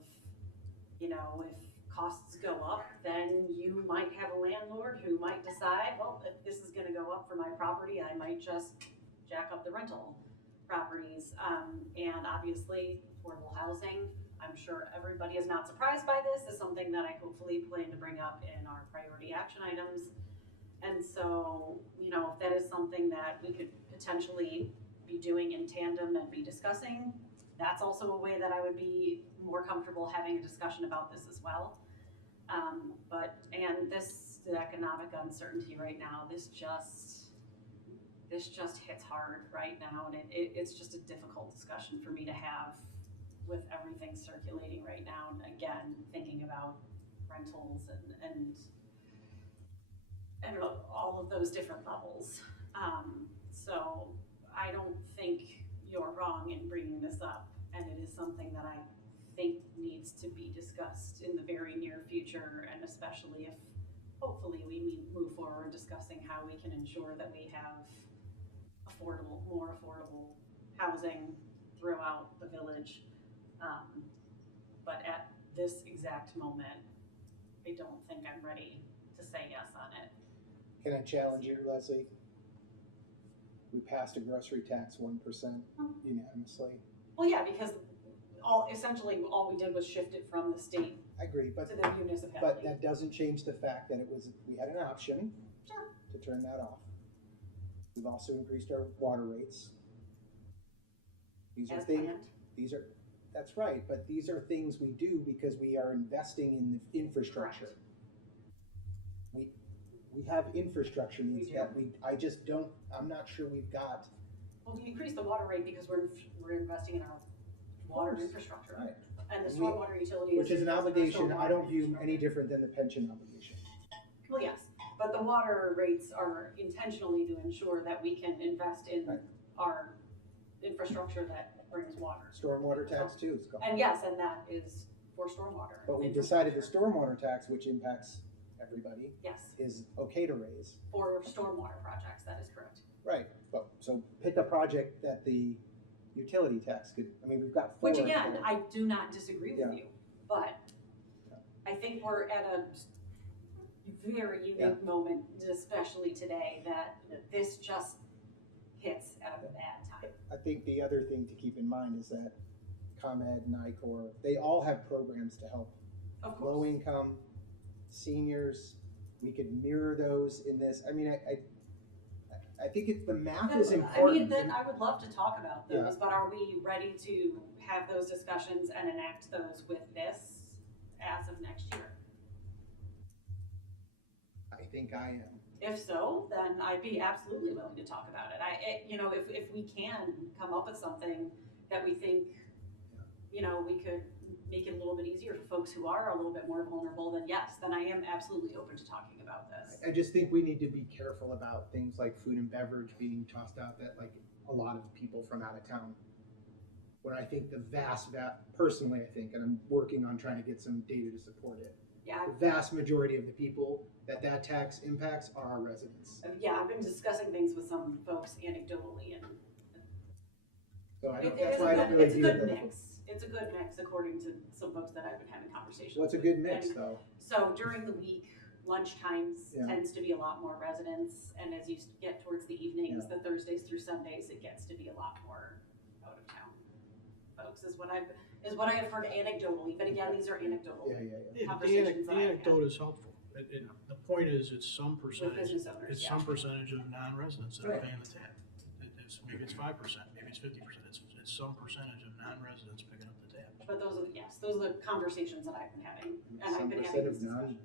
if costs go up, then you might have a landlord who might decide, well, if this is gonna go up for my property, I might just jack up the rental properties. And obviously, affordable housing, I'm sure everybody is not surprised by this, is something that I hopefully plan to bring up in our priority action items. And so, if that is something that we could potentially be doing in tandem and be discussing, that's also a way that I would be more comfortable having a discussion about this as well. And the economic uncertainty right now, this just hits hard right now, and it's just a difficult discussion for me to have with everything circulating right now. And again, thinking about rentals and all of those different levels. So I don't think you're wrong in bringing this up, and it is something that I think needs to be discussed in the very near future, and especially if hopefully we move forward discussing how we can ensure that we have more affordable housing throughout the village. But at this exact moment, I don't think I'm ready to say yes on it. Can I challenge you, Leslie? We passed a grocery tax 1% unanimously. Well, yeah, because essentially all we did was shift it from the state I agree, to but the municipality. that doesn't change the fact that we had an option Sure. to turn that off. We've also increased our water rates. These are As things. planned. That's right, but these are things we do because we are investing in the infrastructure. We have infrastructure needs We that I'm not sure we've got. Well, we increased the water rate because we're investing in our water infrastructure. Right. And the stormwater utility Which is an because of our obligation I don't stormwater view infrastructure. any different than the pension obligation. Well, yes, but the water rates are intentionally to ensure that we can invest in Right. our infrastructure that brings water. Stormwater tax too is gone. And yes, and that is for stormwater. But we decided the stormwater tax, which impacts everybody, Yes, is okay to raise. for stormwater projects, that is correct. Right, but, so pick a project that the utility tax could, we've got 4. Which again, I do not disagree with Yeah. you, but Yeah. I think we're at a very unique moment, especially today, that this just hits at a bad time. I think the other thing to keep in mind is that ComEd, NICOR, they all have programs to help Of low course. income, seniors. We could mirror those in this. I mean, I think the math is I mean, important. then I would love to talk about those, Yeah. but are we ready to have those discussions and enact those with this as of next year? I think I am. If so, then I'd be absolutely willing to talk about it. If we can come up with something that we think, we could make it a little bit easier for folks who are a little bit more vulnerable, then yes, then I am absolutely open to talking about this. I just think we need to be careful about things like food and beverage being tossed out that like a lot of people from out of town. Where I think the personally I think, and I'm working on trying to get some data to support it, Yeah, the vast majority of the people that tax impacts are our residents. I've been discussing things with some folks anecdotally, and So I don't, It that's is why I don't really it's a view good it. mix. It's a good mix according to some folks that I've been having conversations with. What's a good mix And though? so during the week, lunch times Yeah. tends to be a lot more residents, and as you get towards the evenings, the Thursdays through Sundays, it gets to be a lot more out of town folks is what I have heard anecdotally, but again, these are anecdotal Yeah. The conversations that I've had anecdote is helpful. The point is, it's some with percentage, business owners, it's yeah. some percentage of non-residents that are Right. paying the tab. Maybe it's 5%, maybe it's 50%, it's some percentage of non-residents picking up the tab. But those are the conversations that I've been having, and I've Some been percent having of these discussions.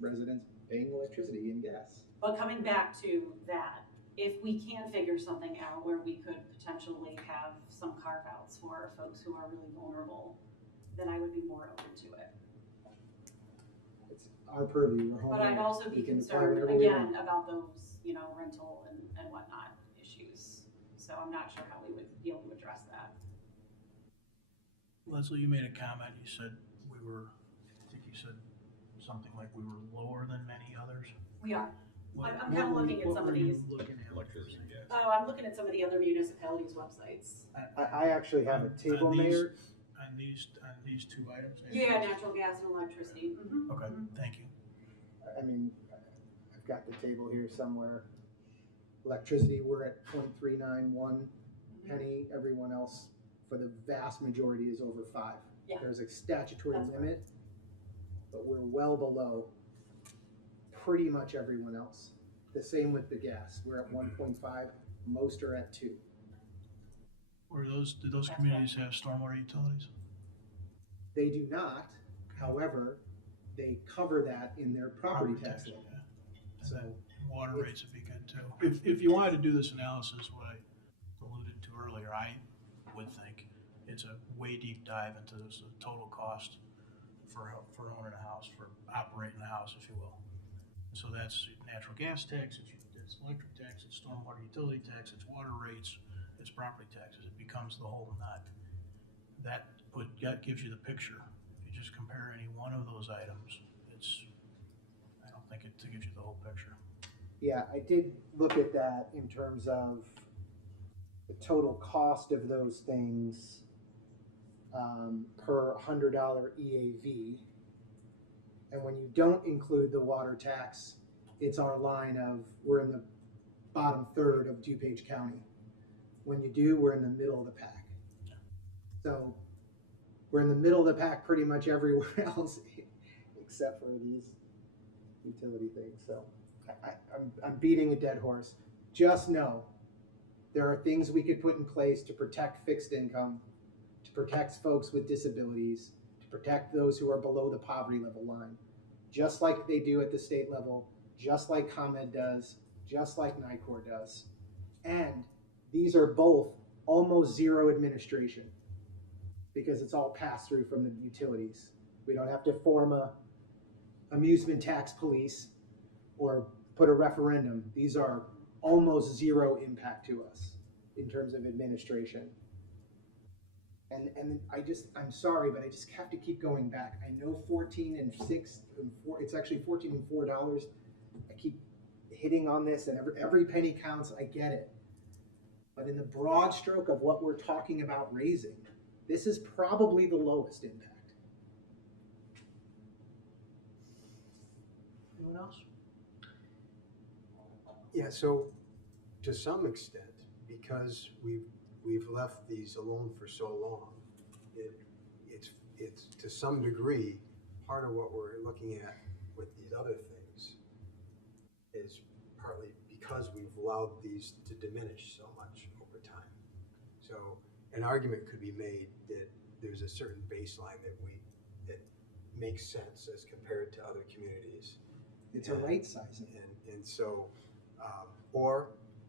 non-residents paying electricity and gas. But coming back to that, if we can figure something out where we could potentially have some carve outs for folks who are really vulnerable, then I would be more open to it. It's our purview, we're home. But I'd also be We can apply concerned whatever we again want. about those, rental and whatnot issues. So I'm not sure how we would be able to address that. Leslie, you made a comment, you said something like we were lower than many others. We are. What- I'm kinda what were you- looking at what some of were you these. looking at? Electricity, gas. Oh, I'm looking at some of the other municipalities' websites. I actually have a On table, these- Mayor. On these two items? Yeah, natural gas and electricity. Mhm. Okay, thank you. I mean, I've got the table here somewhere. Electricity, we're at 0.391 penny. Everyone else, for the vast majority, is over 5. Yeah. There's a statutory That's limit, but we're well below pretty much everyone else. The same with the gas. We're at 1.5. Most are at 2. Did those That's communities have stormwater utilities? They do not, however, they cover that in their property tax yeah. levy. And So then water rates would be good too. If you wanted to do this analysis, what I alluded to earlier, I would think it's a way deep dive into the total cost for owning a house, for operating a house, if you will. So that's natural gas tax, it's electric tax, it's stormwater utility tax, it's water rates, it's property taxes. It becomes the whole nut. That gives you the picture. If you just compare any one of those items, I don't think it gives you the whole picture. Yeah, I did look at that in terms of the total cost of those things per $100 EAV. And when you don't include the water tax, it's our line of, we're in the bottom third of DuPage County. When you do, we're in the middle of the pack. So we're in the middle of the pack pretty much everywhere else except for these utility things. So I'm beating a dead horse. Just know there are things we could put in place to protect fixed income, to protect folks with disabilities, to protect those who are below the poverty level line, just like they do at the state level, just like ComEd does, just like NICOR does. And these are both almost zero administration because it's all passed through from the utilities. We don't have to form a amusement tax police or put a referendum. These are almost zero impact to us in terms of administration. And I'm sorry, but I just have to keep going back. I know 14 and 6 and 4, it's actually 14 and $4. I keep hitting on this and every penny counts, I get it. But in the broad stroke of what we're talking about raising, this is probably the lowest impact. Anyone else? Yeah, so to some extent, because we've we've left these alone for so long. It's to some degree, part of what we're looking at with these other things is partly because we've allowed these to diminish so much over time. So an argument could be made that there's a certain baseline that makes sense as compared to other communities. It's a right sizing. And so, or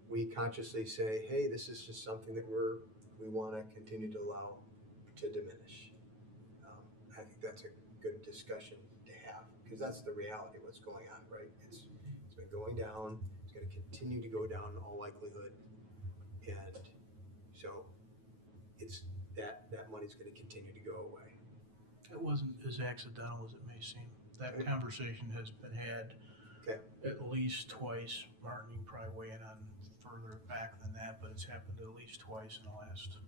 we consciously say, hey, this is just something that we want to continue to allow to diminish. I think that's a good discussion to have, because that's the reality of what's going on, right? It's been going down, it's going to continue to go down in all likelihood, and so it's that money's going to continue to go away. It wasn't as accidental as it may seem. That conversation has been had Okay. at least twice. Martin, you can probably weigh in on further back than that, but it's happened at least twice in the last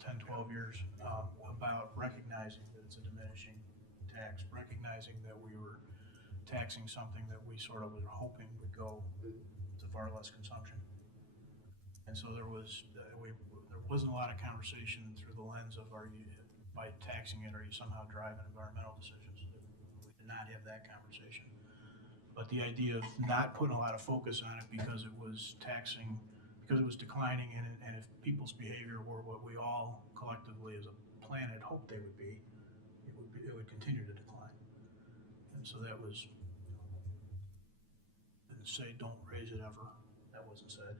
10, 12 years, about recognizing that it's a diminishing tax, recognizing that we were taxing something that we sort of were hoping would go to far less consumption. And so there wasn't a lot of conversation through the lens of by taxing it, are you somehow driving environmental decisions? We did not have that conversation. But the idea of not putting a lot of focus on it because it was taxing, because it was declining, and if people's behavior were what we all collectively as a planet hoped they would be, it would continue to decline. And so that was, didn't say don't raise it ever, that wasn't said,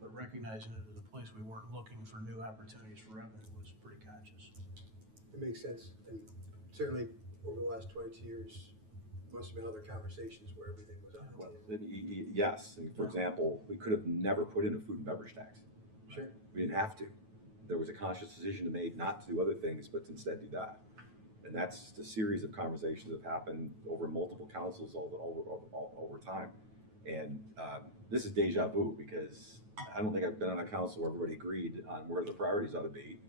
but recognizing it as a place we weren't looking for new opportunities for revenue was pretty conscious. It makes sense, and certainly over the last 22 years, must have been other conversations where everything was on the table. Yes, and for example, we could have never put in a food and beverage tax. Sure. We didn't have to. There was a conscious decision made not to do other things, but to instead do that. And that's the series of conversations that have happened over multiple councils over time. And this is deja vu, because I don't think I've been on a council where everybody agreed on where the priorities ought to be.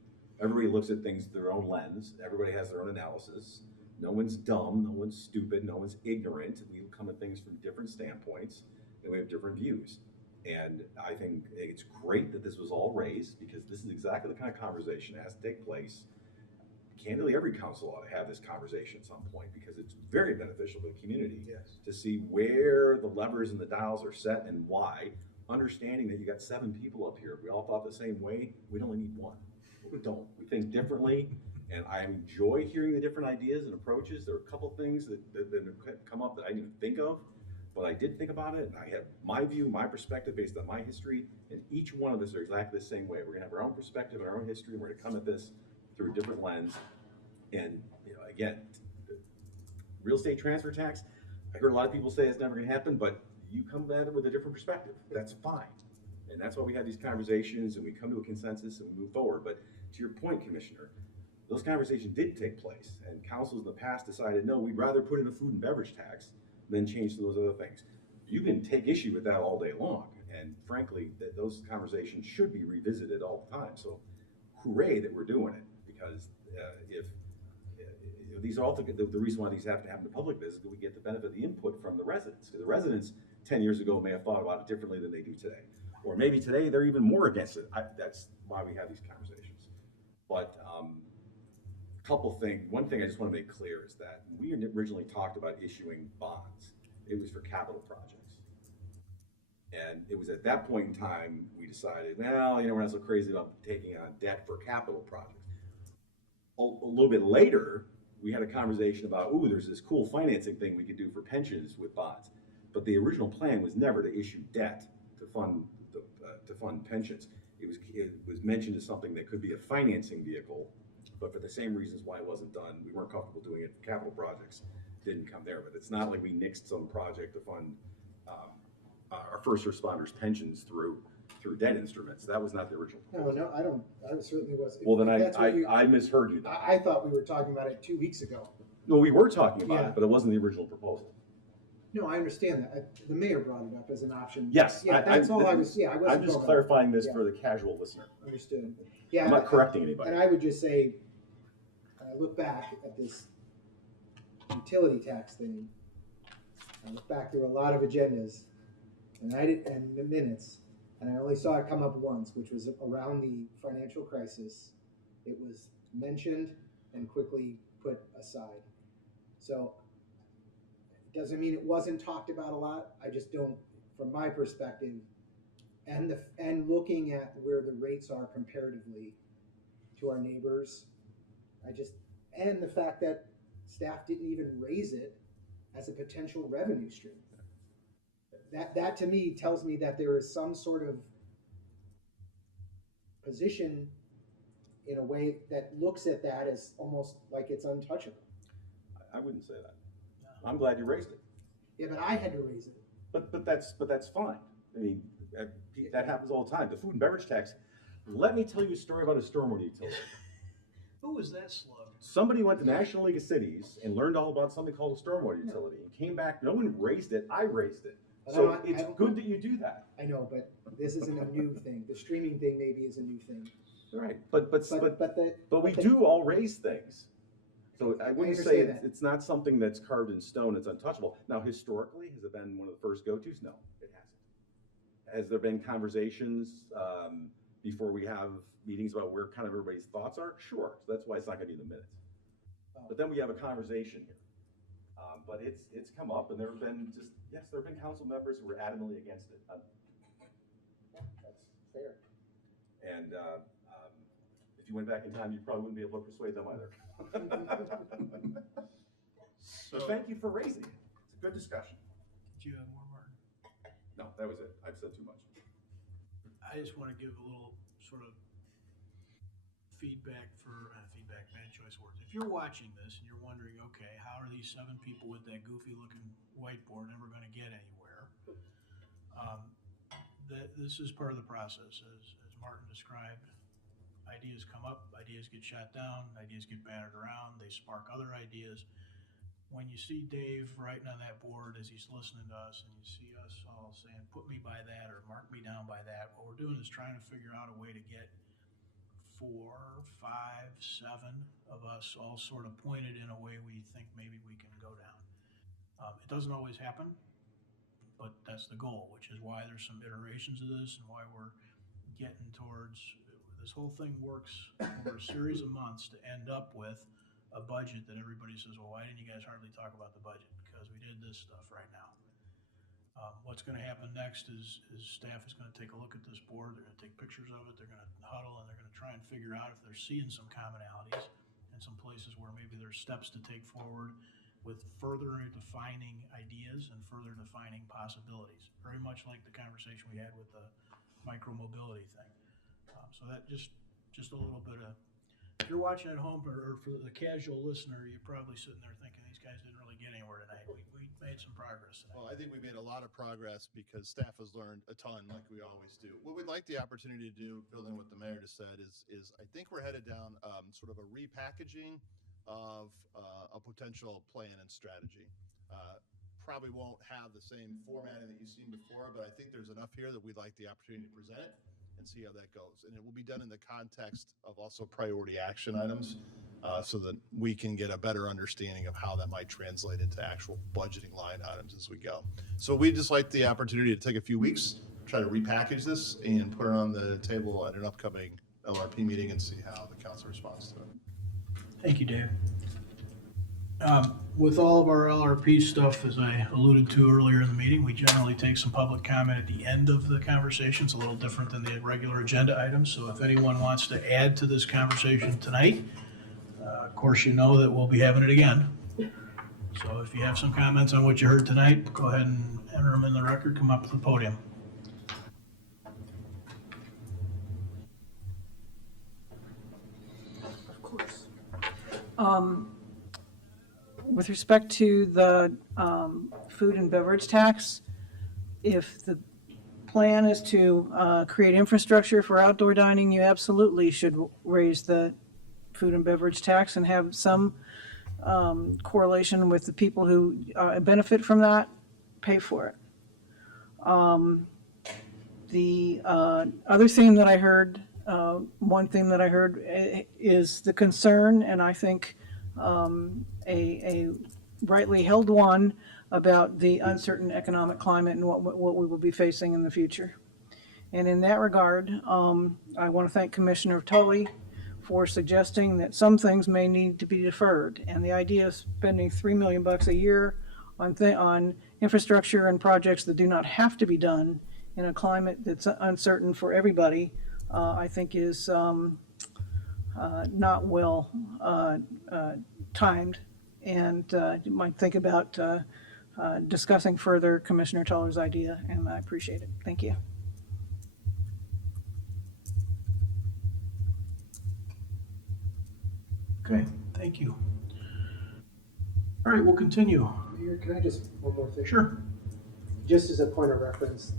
Everybody looks at things through their own lens. Everybody has their own analysis. No one's dumb, no one's stupid, no one's ignorant. We come at things from different standpoints, and we have different views. And I think it's great that this was all raised, because this is exactly the kind of conversation that has to take place. Candidly, every council ought to have this conversation at some point, because it's very beneficial to the community. Yes. To see where the levers and the dials are set and why, understanding that you got 7 people up here. If we all thought the same way, we'd only need 1. But we don't. We think differently. And I enjoy hearing the different ideas and approaches. There are a couple things that come up that I didn't even think of, but I did think about it. And I have my view, my perspective based on my history, and each one of us are exactly the same way. We're gonna have our own perspective and our own history, and we're gonna come at this through a different lens. And again, real estate transfer tax, I heard a lot of people say it's never gonna happen, but you come at it with a different perspective. That's fine. And that's why we have these conversations, and we come to a consensus and we move forward. But to your point, Commissioner, those conversations did take place, and councils in the past decided, no, we'd rather put in a food and beverage tax than change those other things. You can take issue with that all day long, and frankly, those conversations should be revisited all the time. So hooray that we're doing it, because if these are all the reason why these have to happen to public business, is we get the benefit of the input from the residents. Because the residents 10 years ago may have thought about it differently than they do today. Or maybe today they're even more against it. That's why we have these conversations. But one thing I just want to make clear is that we originally talked about issuing bonds. It was for capital projects. And it was at that point in time, we decided, well, we're not so crazy about taking on debt for capital projects. A little bit later, we had a conversation about, there's this cool financing thing we could do for pensions with bonds. But the original plan was never to issue debt to fund pensions. It was mentioned as something that could be a financing vehicle, but for the same reasons why it wasn't done, we weren't comfortable doing it for capital projects, didn't come there. But it's not like we nixed some project to fund our first responders' pensions through debt instruments. That was not the original proposal. No, I don't, I certainly wasn't. Well, then That's what I misheard you then. I thought we were talking about it 2 weeks ago. No, we were talking about Yeah. it, but it wasn't the original proposal. No, I understand that. The mayor brought it up as an option. Yes, Yeah, that's all I was, I wasn't. I'm just going- clarifying this Yeah. for the casual listener. Understood. Yeah. I'm not correcting anybody. And I would just say, I look back at this utility tax thing. I look back through a lot of agendas, and the minutes, And I only saw it come up once, which was around the financial crisis. It was mentioned and quickly put aside. So it doesn't mean it wasn't talked about a lot. I just don't, from my perspective, and looking at where the rates are comparatively to our neighbors, and the fact that staff didn't even raise it as a potential revenue stream. That to me tells me that there is some sort of position in a way that looks at that as almost like it's untouchable. I wouldn't say that. I'm glad you raised it. Yeah, but I had to raise it. But that's fine. I mean, that happens all the time. The food and beverage tax. Let me tell you a story about a stormwater utility. Who was that slug? Somebody went to National League of Cities and learned all about something called a stormwater utility and came back. No one raised it. I raised it. But So I it's don't- good that you do that. I know, but this isn't a new thing. The streaming thing maybe is a new thing. Right. But we the- do all raise things. So I wouldn't say understand that. it's not something that's carved in stone, it's untouchable. Now, historically, has it been one of the first go-tos? No, it hasn't. Has there been conversations before we have meetings about where kind of everybody's thoughts are? Sure, so that's why it's not gonna be in the minutes. But then we have a conversation here. But it's come up, and there have been council members who were adamantly against it. That's fair. And if you went back in time, you probably wouldn't be able to persuade them either. So thank you for raising it. It's a good discussion. Did you have more, Martin? No, that was it. I've said too much. I just want to give a little sort of feedback, bad choice of words. If you're watching this and you're wondering, okay, how are these 7 people with that goofy looking whiteboard ever going to get anywhere? This is part of the process. As Martin described, ideas come up, ideas get shot down, ideas get battered around, they spark other ideas. When you see Dave writing on that board as he's listening to us, and you see us all saying, put me by that or mark me down by that, what we're doing is trying to figure out a way to get 4, 5, 7 of us all sort of pointed in a way we think maybe we can go down. It doesn't always happen, but that's the goal, which is why there's some iterations of this and why we're getting towards, this whole thing works over a series of months to end up with a budget that everybody says, well, why didn't you guys hardly talk about the budget? Because we did this stuff right now. What's going to happen next is staff is going to take a look at this board. They're going to take pictures of it. They're going to huddle and they're going to try and figure out if they're seeing some commonalities and some places where maybe there's steps to take forward with further defining ideas and further defining possibilities. Very much like the conversation we had with the micro-mobility thing. So that just a little bit of, if you're watching at home or for the casual listener, you're probably sitting there thinking these guys didn't really get anywhere tonight. We made some progress tonight. Well, I think we made a lot of progress because staff has learned a ton, like we always do. What we'd like the opportunity to do, building what the mayor just said, is I think we're headed down sort of a repackaging of a potential plan and strategy. Probably won't have the same formatting that you've seen before, but I think there's enough here that we'd like the opportunity to present it and see how that goes. And it will be done in the context of also priority action items so that we can get a better understanding of how that might translate into actual budgeting line items as we go. So we'd just like the opportunity to take a few weeks, try to repackage this and put it on the table at an upcoming LRP meeting and see how the council responds to it. Thank you, Dave. With all of our LRP stuff, as I alluded to earlier in the meeting, we generally take some public comment at the end of the conversation. It's a little different than the regular agenda items. So if anyone wants to add to this conversation tonight, of course, you know that we'll be having it again. So if you have some comments on what you heard tonight, go ahead and enter them in the record, come up to the podium. Of course. With respect to the food and beverage tax, if the plan is to create infrastructure for outdoor dining, you absolutely should raise the food and beverage tax and have some correlation with the people who benefit from that, pay for it. The other thing that I heard, one thing that I heard is the concern, and I think a rightly held one, about the uncertain economic climate and what we will be facing in the future. And in that regard, I want to thank Commissioner Tully for suggesting that some things may need to be deferred. And the idea of spending $3 million a year on infrastructure and projects that do not have to be done in a climate that's uncertain for everybody, I think is not well timed. And you might think about discussing further Commissioner Tuller's idea, and I appreciate it. Thank you. Okay, thank you. All right, we'll continue. Mayor, can I just, one more thing? Sure. Just as a point of reference,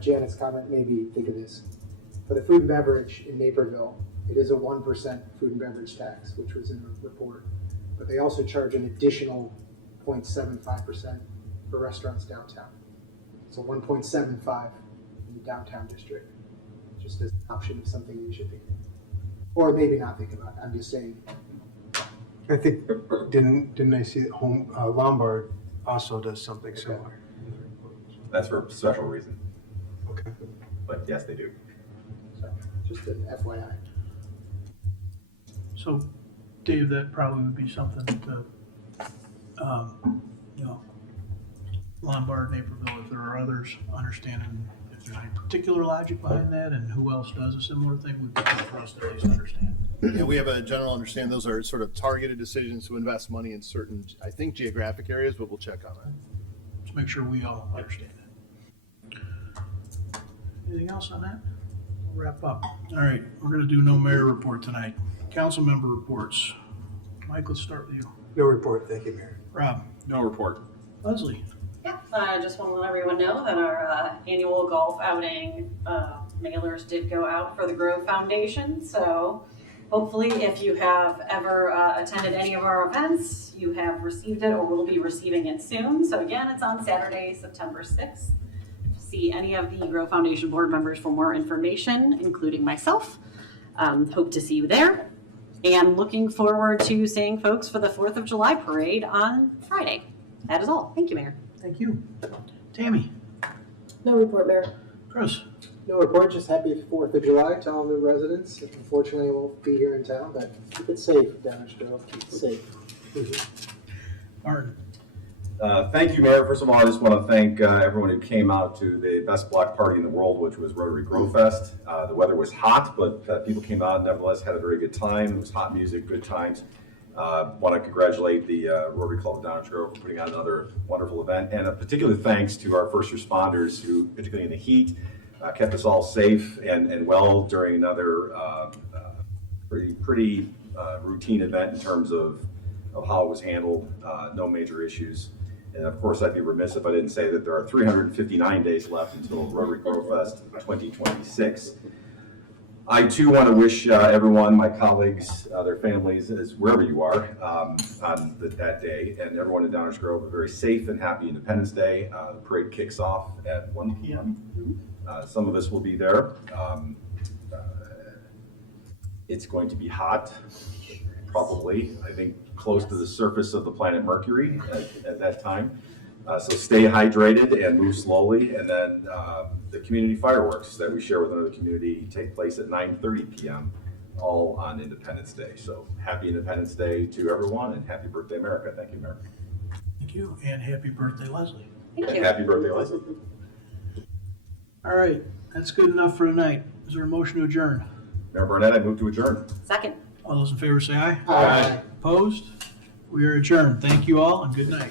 Janet's comment made me think of this. For the food and beverage in Naperville, it is a 1% food and beverage tax, which was in the report. But they also charge an additional 0.75% for restaurants downtown. So 1.75 in the downtown district, just as an option of something we should think of. Or maybe not think about. I'm just saying. I think, didn't I see that Lombard also does something similar? That's for a special reason, Okay. but yes, they do. So, just an FYI. So, Dave, that probably would be something to, Lombard, Naperville, if there are others, understanding if there's any particular logic behind that and who else does a similar thing, would be good for us to at least understand. Yeah, we have a general understanding. Those are sort of targeted decisions to invest money in certain, I think, geographic areas, but we'll check on that. Let's make sure we all understand it. Anything else on that? We'll wrap up. All right, we're gonna do no mayor report tonight. Council member reports. Mike, let's start with you. No report, thank you, Mayor. Rob, No report. Leslie, Yeah, I just want to let everyone know that our annual golf outing mailers did go out for the Grove Foundation. So hopefully if you have ever attended any of our events, you have received it or will be receiving it soon. So again, it's on Saturday, September 6th. See any of the Grove Foundation board members for more information, including myself. Hope to see you there. And looking forward to seeing folks for the 4th of July parade on Friday. That is all. Thank you, Mayor. thank you. Tammy, No report, Mayor. Chris, No report, just happy 4th of July to all new residents. Unfortunately, I won't be here in town, but keep it safe, Downers Grove, keep it safe. Martin, Thank you, Mayor. First of all, I just want to thank everyone who came out to the best block party in the world, which was Rotary Grove Fest. The weather was hot, but people came out and nevertheless had a very good time. It was hot music, good times. Want to congratulate the Rotary Club of Downers Grove for putting on another wonderful event. And a particular thanks to our first responders who, particularly in the heat, kept us all safe and well during another pretty routine event in terms of how it was handled. No major issues. And of course, I'd be remiss if I didn't say that there are 359 days left until Rotary Grove Fest 2026. I too want to wish everyone, my colleagues, their families, as wherever you are on that day, and everyone in Downers Grove a very safe and happy Independence Day. The parade kicks off at 1 p.m. Some of us will be there. It's going to be hot, probably. I think close to the surface of the planet Mercury at that time. So stay hydrated and move slowly. And then the community fireworks that we share with another community take place at 9:30 p.m. all on Independence Day. So happy Independence Day to everyone and happy birthday, America. Thank you, America. thank you, and happy birthday, Leslie. Thank And you. happy birthday, Leslie. All right, that's good enough for tonight. Is there a motion to adjourn? Mayor Barnett, I move to adjourn. Second. All those in favor say aye. Aye. Opposed? We are adjourned. Thank you all and good night.